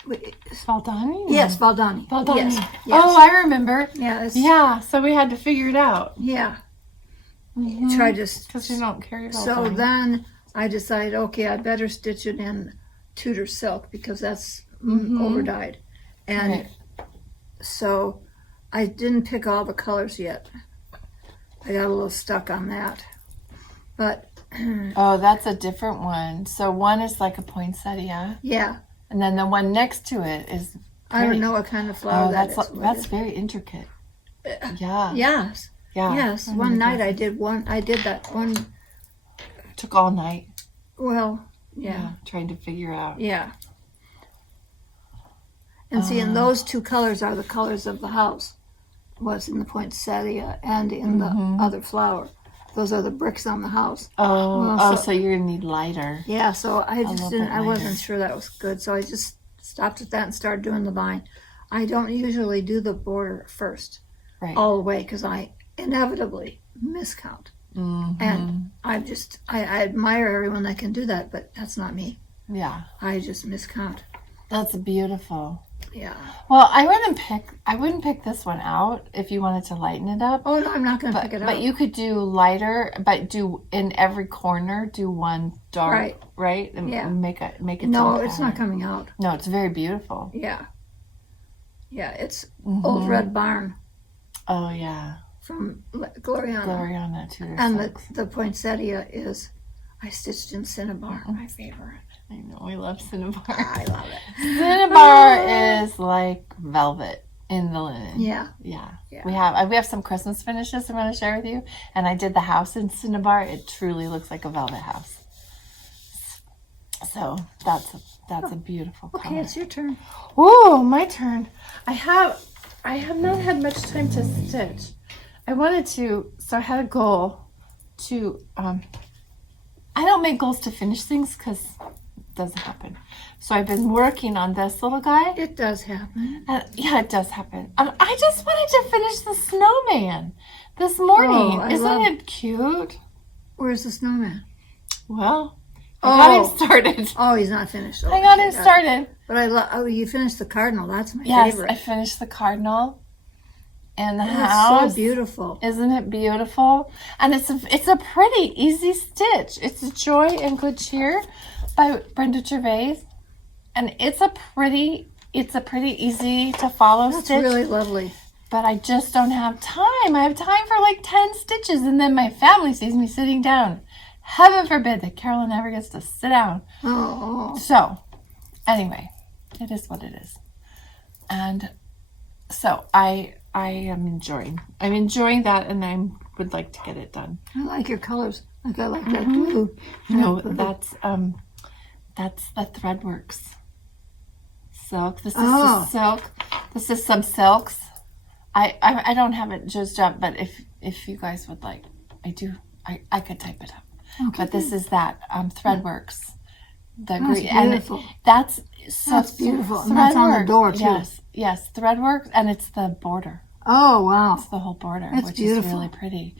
Wait, Baldani? yes, Valdani. Baldani. Yes, yes. Oh, I remember. yeah, it's, Yeah, so we had to figure it out. yeah. Try just Because you don't carry Baldani. so then I decided, okay, I better stitch it in Tudor silk because that's over dyed. And Right. so I didn't pick all the colors yet. I got a little stuck on that. But Oh, that's a different one. So one is like a poinsettia, yeah, and then the one next to it is. I don't know what kind of Oh, flower that is. that's very intricate. Yeah. Yes, Yeah. yes. Oh One my night I did that one. Took all night. Well, yeah. Trying to figure out. Yeah. And see, and those two colors are the colors of the house. Was in the poinsettia and in the other flower. Those are the bricks on the house. Oh, Well, so you're gonna need lighter. Yeah, so I just little didn't. bit I wasn't lighter. sure that was good, so I just stopped at that and started doing the vine. I don't usually do the border first, Right. all the way, because I inevitably miscount. Mm-hmm. And I admire everyone that can do that, but that's not me. Yeah, I just miscount. that's beautiful. Yeah. Well, I wouldn't pick this one out if you wanted to lighten it up. Oh no, I'm not going to pick it But up. you could do lighter, but do in every corner, do one dark, right? And Yeah. make it. No, to a it's not pattern. coming out. No, it's very beautiful. Yeah. Yeah, it's Mhm. Old Red Barn Oh yeah, from Gloriana. Gloriana too. And the poinsettia is, I stitched in Cinnabar, my favorite. I know we love cinnabar. I love it. Cinnabar is like velvet in the linen. Yeah. Yeah. Yeah. We have some Christmas finishes I'm going to share with you, and I did the house in cinnabar. It truly looks like a velvet house. So that's a beautiful color. Okay, it's your turn. Ooh, my turn. I have not had much time to stitch. I wanted to, so I had a goal to. I don't make goals to finish things because it doesn't happen. So I've been working on this little guy. It does happen. Yeah, it does happen. I just wanted to finish the snowman this morning. Oh, I Isn't love- it cute? Where's the snowman? Well, I got him started. Oh, he's not finished. I got him started. But I love. Oh, you finished the cardinal. That's my Yes, favorite. I finished the cardinal and the That's house. so beautiful. Isn't it beautiful? And it's a pretty easy stitch. It's Joy and Good Cheer by Brenda Gervais, and it's a pretty easy to follow That's stitch. really lovely. But I just don't have time. I have time for like 10 stitches, and then my family sees me sitting down. Heaven forbid that Carolyn ever gets to sit down. Oh, So, anyway, it is what it is. And so I am enjoying. I'm enjoying that, and I would like to get it done. I like your colors. Like I like that blue. No, that's the Threadworks silk. This is the silk. This is some silks. I don't have it just up, but if you guys would like, I could type it up. Okay, But this is that Threadworks. The That's green, and beautiful. that's beautiful. And that's on the Threadwork. door, too. Yes, Threadworks, and it's the border. Oh, wow. It's the whole border, That's which beautiful. is really pretty.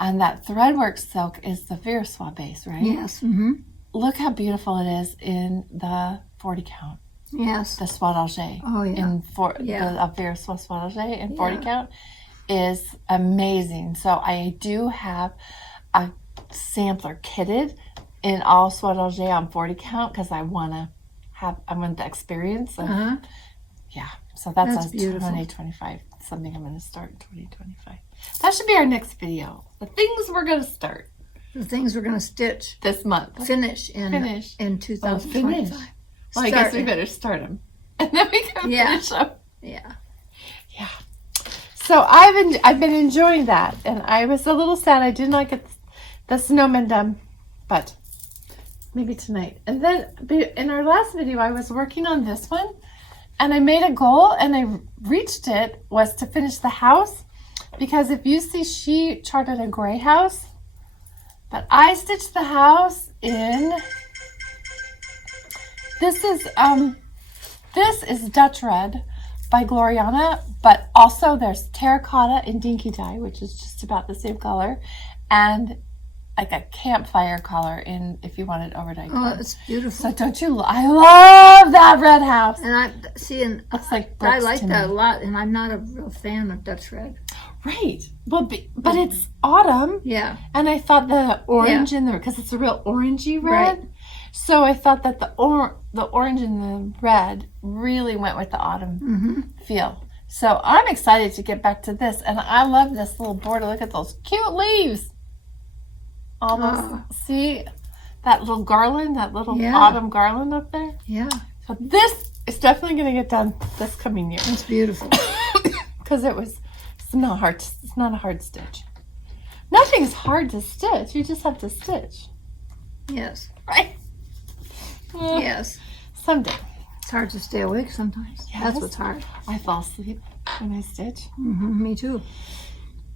And that Threadwork silk is the Virswa base, right? Yes. Mm-hmm. Look how beautiful it is in the 40 count. Yes. The Swadelige. Oh, yeah. The Virswa Swadelige in 40 Yeah. count is amazing. So I do have a sampler kitted in all Swadelige on 40 count because I want the experience. Of, Uh-huh. Yeah. So that's That's a beautiful. 2025. Something I'm going to start in 2025. That should be our next video. The things we're going to start The things we're going to stitch, this month. finish in Finish. 2025. finish. Well, I guess we Start. better start them. And then we can Yeah. finish them. Yeah. Yeah. So I've been enjoying that. And I was a little sad I did not get the snowman done. But maybe tonight. And then in our last video, I was working on this one. And I made a goal, and I reached it, was to finish the house. Because if you see, she charted a gray house. But I stitched the house in... This is Dutch Red by Gloriana, but also there's terracotta in Dinky Dye, which is just about the same color, and like a campfire color in if you wanted overdye. Oh, it's beautiful. So don't you? I love that red house. And I see, and Looks like I bricks like to that me. a lot. And I'm not a real fan of Dutch red. Right. Well, but it's autumn. Yeah. And I thought the orange in there, because it's a real orangey red. Right. So I thought that the orange and the red really went with the autumn feel. So I'm excited to get back to this. And I love this little border. Look at those cute leaves. All those, see that little garland, that little autumn garland up there? Yeah. So this is definitely going to get done this coming year. It's beautiful. Because it's not hard. It's not a hard stitch. Nothing's hard to stitch. You just have to stitch, Yes. right? Yes. Someday. It's hard to stay awake sometimes. Yes. That's what's hard. I fall asleep when I stitch. Me too.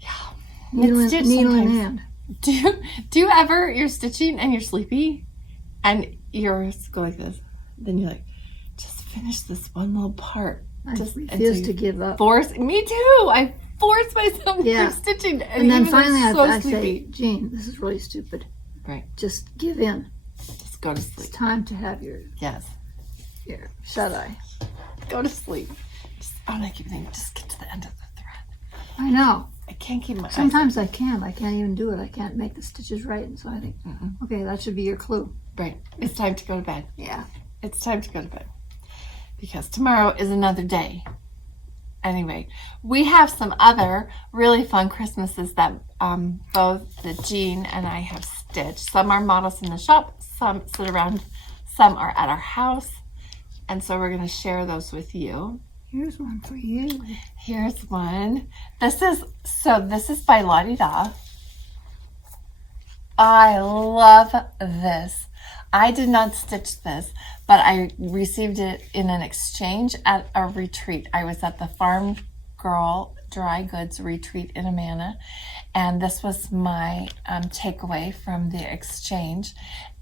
Yeah. Needle stitch in sometimes. hand. Do you ever, you're stitching and you're sleepy and you're go like this, then you're like, just finish this one little part. I Just refuse to give up. Me too. I force myself Yeah. through stitching. And then even though finally I'm so I say, sleepy. Jean, this is really stupid. Right. Just give in. Just go to It's sleep. time to have your Yes. shut-eye. Go to sleep. I keep thinking, just get to the end of the thread. I know. I can't keep my eyes Sometimes I can't. I can't even do it. I can't make the stitches right. And so I think, okay, that should be your clue. Right. It's time to go to bed. Yeah. It's time to go to bed. Because tomorrow is another day. Anyway, we have some other really fun Christmases that both the Jean and I have stitched. Some are models in the shop, some sit around, some are at our house. And so we're going to share those with you. Here's one for you. Here's one. This is by Lottie Da. I love this. I did not stitch this, but I received it in an exchange at a retreat. I was at the Farm Girl Dry Goods retreat in Amana, and this was my takeaway from the exchange.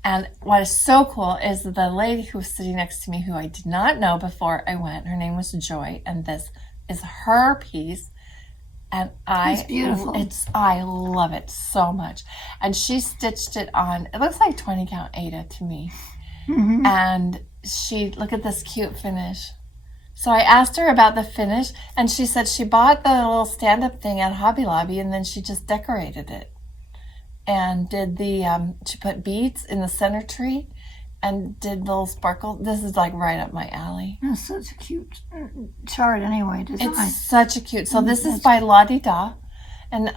And what is so cool is the lady who was sitting next to me, who I did not know before I went, her name was Joy, and this is her piece. And It's beautiful. I love it so much. And she stitched it on, it looks like 20 count Aida to me. And look at this cute finish. So I asked her about the finish, and she said she bought the little stand-up thing at Hobby Lobby, and then she just decorated it. And did she put beads in the center tree and did little sparkle. This is like right up my alley. That's such a cute chart anyway, design. It's such a cute. So this is by Lottie Da, and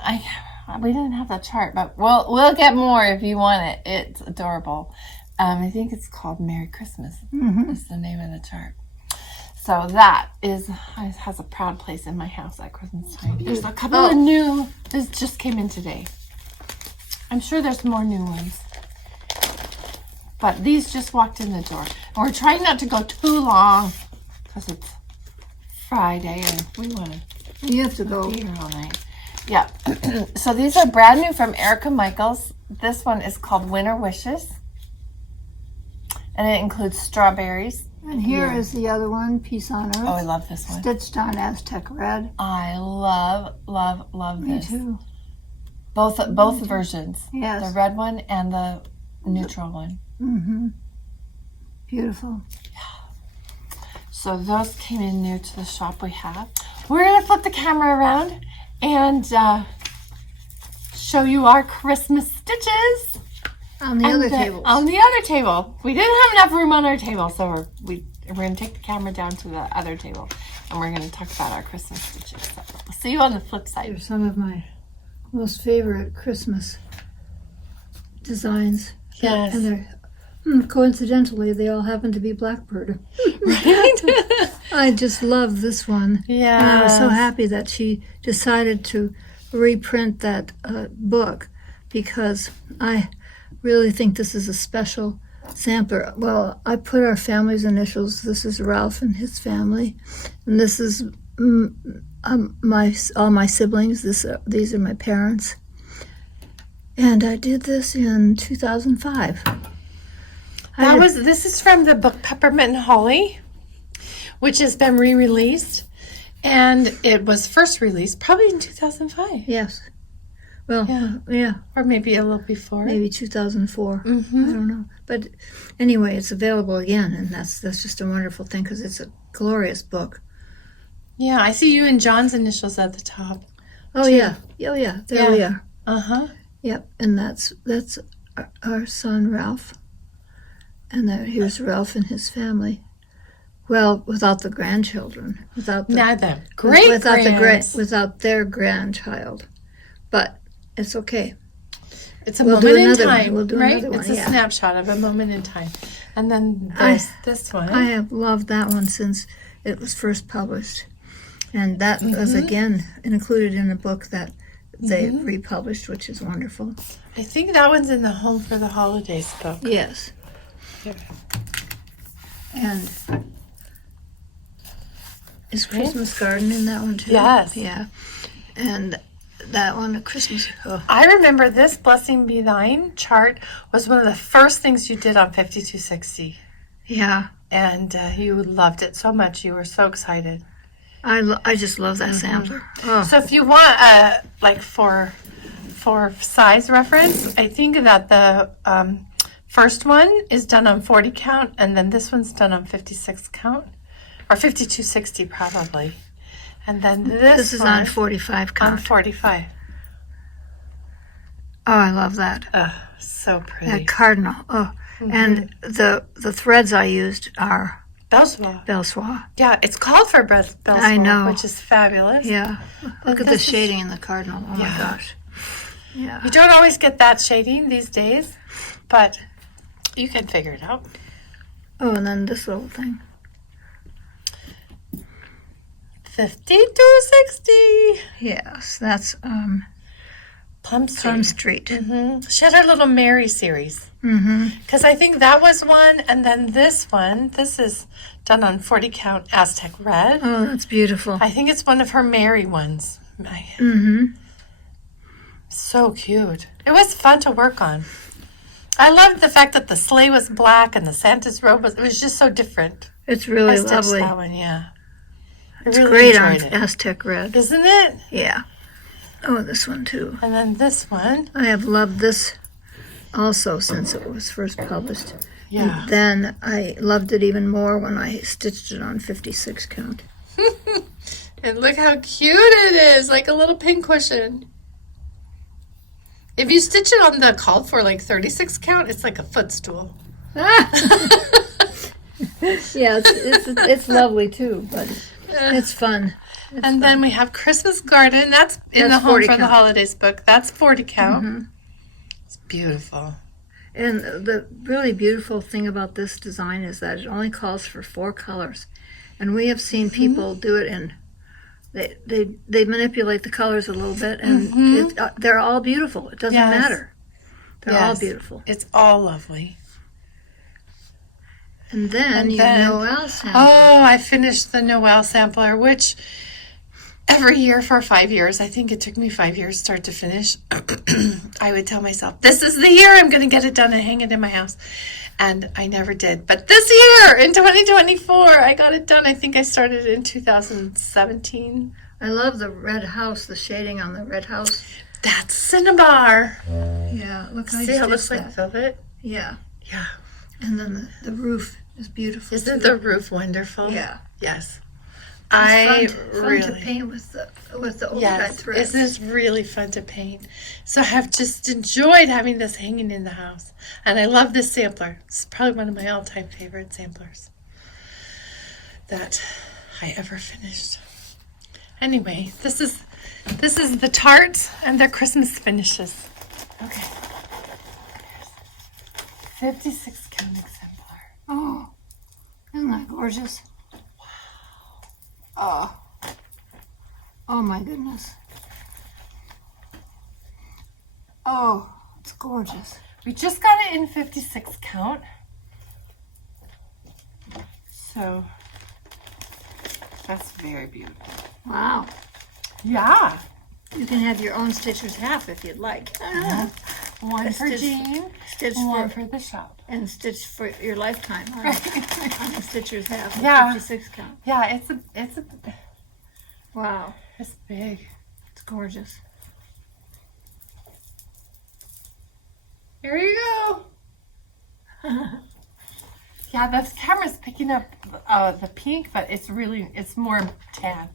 we didn't have that chart, but we'll get more if you want it. It's adorable. I think it's called Merry Christmas. Is the name of the chart. So that has a proud place in my house at Christmas time. There's a couple of new. This just came in today. I'm sure there's more new ones. But these just walked in the door. And we're trying not to go too long because it's Friday and we want to You have to go. be here all night. Yeah. So these are brand new from Erica Michaels. This one is called Winter Wishes. And it includes strawberries. And here is the other one, Peace on Earth. Oh, I love this one. Stitched on Aztec Red. I love, love, love Me this. too. Both versions. Yes. The red one and the neutral one. Beautiful. So those came in new to the shop we have. We're going to flip the camera around and show you our Christmas stitches. On the other table. On the other table. We didn't have enough room on our table, so we're going to take the camera down to the other table and we're going to talk about our Christmas stitches. So we'll see you on the flip side. They're some of my most favorite Christmas designs. Yes. And they're, coincidentally, they all happen to be Blackbird. Right? I just love this one. Yeah. And I was so happy that she decided to reprint that book because I really think this is a special sampler. Well, I put our family's initials. This is Ralph and his family. And this is all my siblings. These are my parents. And I did this in 2005. This is from the book Peppermint and Holly, which has been re-released, and it was first released probably in 2005. Yes. Well, Yeah. yeah, Or maybe a little before. maybe 2004. I don't know. But anyway, it's available again, and that's just a wonderful thing because it's a glorious book. Yeah, I see you and John's initials at the top. Oh, yeah. Oh, yeah. There we are. Uh-huh. Yep. And that's our son, Ralph. And here's Ralph and his family. Well, without the grandchildren. Without the great-grands. Without their grandchild. But it's okay. It's a We'll moment do in another one. time, We'll do right? another one, It's a yeah. snapshot of a moment in time. And then there's this one. I have loved that one since it was first published. And that was, again, included in the book that they republished, which is wonderful. I think that one's in the Home for the Holidays book. Yes. Yeah. And is Christmas Garden in that one too? Yes. Yeah. And that one, Christmas. Oh, I remember this Blessing Be Thine chart was one of the first things you did on 5260. yeah. And you loved it so much. You were so excited. I just love that sampler. Oh, So if you want, like for size reference, I think that the first one is done on 40 count, and then this one's done on 56 count, or 5260 probably. And then this is one on 45 on count. 45. Oh, I love that. So pretty. That cardinal. Oh, and the threads I used are Belsois. Belsois. Yeah, it's called for Belsois, I know. which is fabulous. Yeah. Look at the this is- shading in the cardinal. Oh my gosh. Yeah. You don't always get that shading these days, but you can figure it out. Oh, and then this little thing. 5260. Yes, that's Plum Street. Plum Street. She had her little Mary series. Because I think that was one, and then this one, this is done on 40 count Aztec Red. Oh, that's beautiful. I think it's one of her Mary ones. So cute. It was fun to work on. I loved the fact that the sleigh was black and the Santa's robe was, it was just so different. It's really I stitched lovely. that one, yeah. I It's really great on enjoyed it. Aztec Red. Isn't it? Yeah. Oh, this one too. And then this one. I have loved this also since it was first published. Yeah. And then I loved it even more when I stitched it on 56 count. And look how cute it is, like a little pincushion. If you stitch it on the called for like 36 count, it's like a footstool. Yeah, it's lovely too, but it's fun. And then we have Christmas Garden. That's in That's the Home 40 for the count. Holidays book. That's 40 count. It's beautiful. And the really beautiful thing about this design is that it only calls for 4 colors. And we have seen people do it in, they manipulate the colors a little bit, and they're all beautiful. It doesn't Yes. matter. They're all Yes. beautiful. It's all lovely. And then you Noel sample. Oh, I finished the Noel sampler, which every year for 5 years, I think it took me 5 years start to finish. I would tell myself, this is the year I'm going to get it done and hang it in my house. And I never did. But this year, in 2024, I got it done. I think I started in 2017. I love the red house, the shading on the red house. That's Cinnabar. Yeah, look how See you how it looks stitched like that. velvet? Yeah, Yeah. and then the roof is beautiful. Isn't too. the roof wonderful? Yeah. Yes. It's fun really to paint with the overdyed Yes, threads. this is really fun to paint. So I have just enjoyed having this hanging in the house. And I love this sampler. It's probably one of my all-time favorite samplers that I ever finished. Anyway, this is the Tarts and their Christmas finishes. Okay. 56 count exemplar. Oh, isn't that gorgeous? Wow. Oh my goodness. Oh, it's gorgeous. We just got it in 56 count. So that's very beautiful. Wow. Yeah. You can have your own stitcher's half if you'd like. One for Stitch- Jean, Stitch one for, for the shop. and stitch for your lifetime on, on the stitcher's half of Yeah. 56 count. Yeah, Wow, it's big. it's gorgeous. Here you go. Yeah, the camera's picking up the pink, but it's more tan.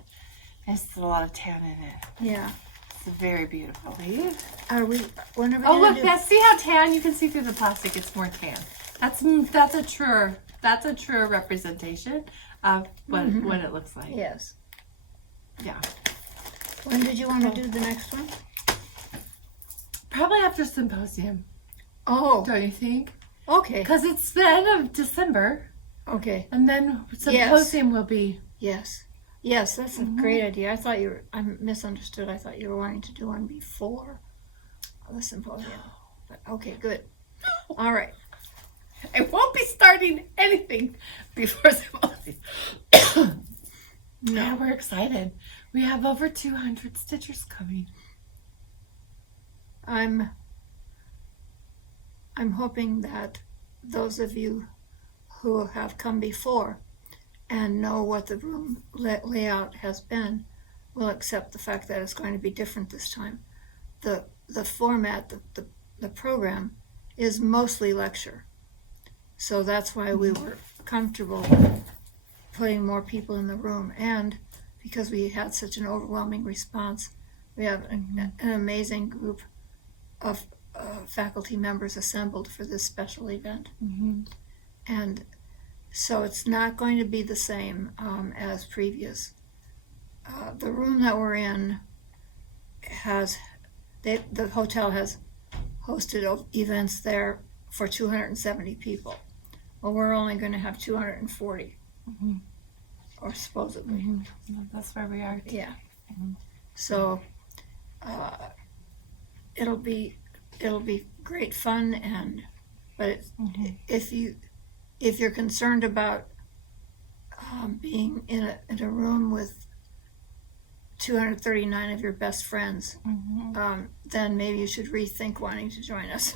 There's a lot of tan in it. Yeah. It's very beautiful. Are we? When are we Oh, gonna look, do? that, see how tan? You can see through the plastic. It's more tan. That's a truer representation of what it looks like. Yes. Yeah. When did you want to do the next one? Probably after symposium, Oh, don't you think? okay. Because it's the end of December, Okay. and then symposium will be. Yes. Yes, that's a great idea. I misunderstood. I thought you were wanting to do one before the symposium. But okay, good. All right. I won't be starting anything before symposium. Yeah, we're excited. We have over 200 stitchers coming. I'm hoping that those of you who have come before and know what the room layout has been will accept the fact that it's going to be different this time. The format, the program is mostly lecture. So that's why we were comfortable putting more people in the room. And because we had such an overwhelming response, we have an amazing group of faculty members assembled for this special event. And so it's not going to be the same as previous. The room that we're in the hotel has hosted events there for 270 people. Well, we're only going to have 240, or supposedly. That's where we are. Yeah. So it'll be great fun, but if you're concerned about being in a room with 239 of your best friends, then maybe you should rethink wanting to join us.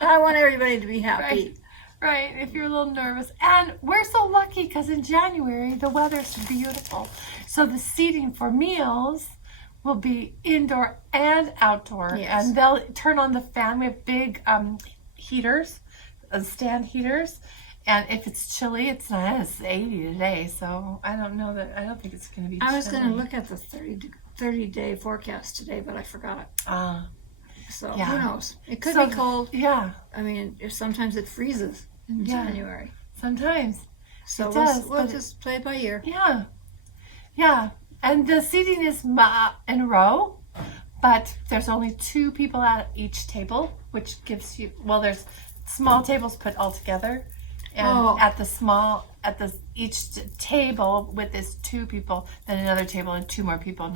I want everybody to be happy. Right, if you're a little nervous. And we're so lucky because in January, the weather's beautiful. So the seating for meals will be indoor and outdoor. Yes. And they'll turn on the fan. We have big heaters, stand heaters. And if it's chilly, it's not. It's 80 today. So I don't think it's going to be chilly. I was going to look at the 30-day forecast today, but I forgot. So Yeah. who knows? It could So, be cold. Yeah, I mean, sometimes it freezes in January. sometimes. So It does, we'll but just play it by ear. Yeah, yeah. And the seating is in a row, but there's only 2 people at each table, which gives you, there's small tables put all together. And at each table with this 2 people, then another table and 2 more people,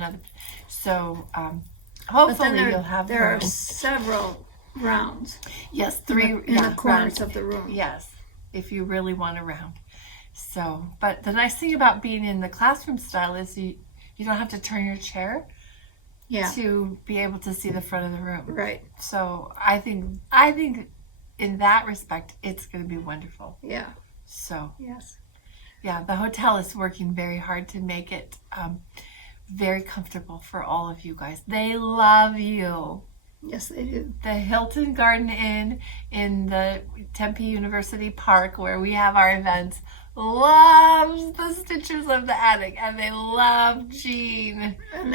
so hopefully you'll have there are room. several rounds. Yes, 3 in the corners rounds. of the room. Yes, if you really want a round. So, but the nice thing about being in the classroom style is you don't have to turn your chair to be able to see the front of the room. Right. So I think in that respect, it's going to be wonderful. Yeah. So Yes. yeah, the hotel is working very hard to make it very comfortable for all of you guys. They love you. Yes, they do. The Hilton Garden Inn in the Tempe University Park, where we have our events, loves the Stitchers of the Attic, and they love Jean. And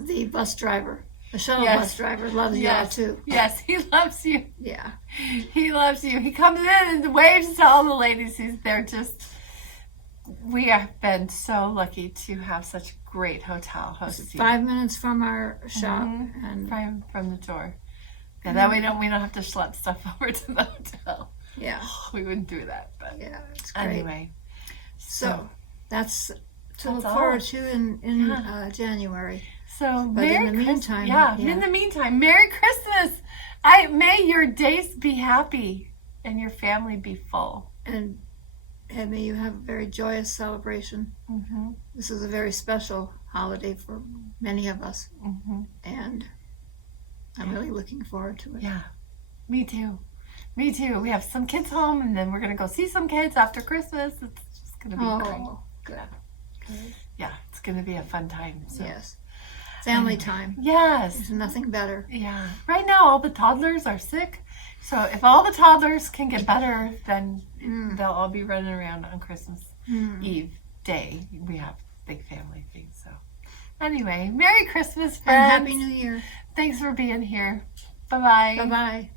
the bus driver, the shuttle Yes. bus driver, loves y'all too. Yes, he loves you. Yeah. He loves you. He comes in and waves to all the ladies. We have been so lucky to have such great hotel hosts. 5 minutes from our shop, and From the door. Yeah, that way we don't have to schlep stuff over to the hotel. yeah, We wouldn't do that, but yeah, it's great. anyway. So that's to look all. forward to in January. So But Merry in the Christmas. meantime, Yeah, yeah. in the meantime, Merry Christmas. May your days be happy and your family be full. And may you have a very joyous celebration. Mm-hmm. This is a very special holiday for many of us, and I'm really looking forward to it. Yeah, me too. Me too. We have some kids home, and then we're going to go see some kids after Christmas. It's just going to be great. Oh, good. Good. Yeah, it's going to be a fun time. So. Yes. Family time. Yes. There's nothing better. Yeah. Right now, all the toddlers are sick. So if all the toddlers can get better, then they'll all be running around on Christmas Eve day. We have big family things. So Anyway, Merry Christmas, And friends. Happy New Year. Thanks for being here. Bye-bye. Bye-bye.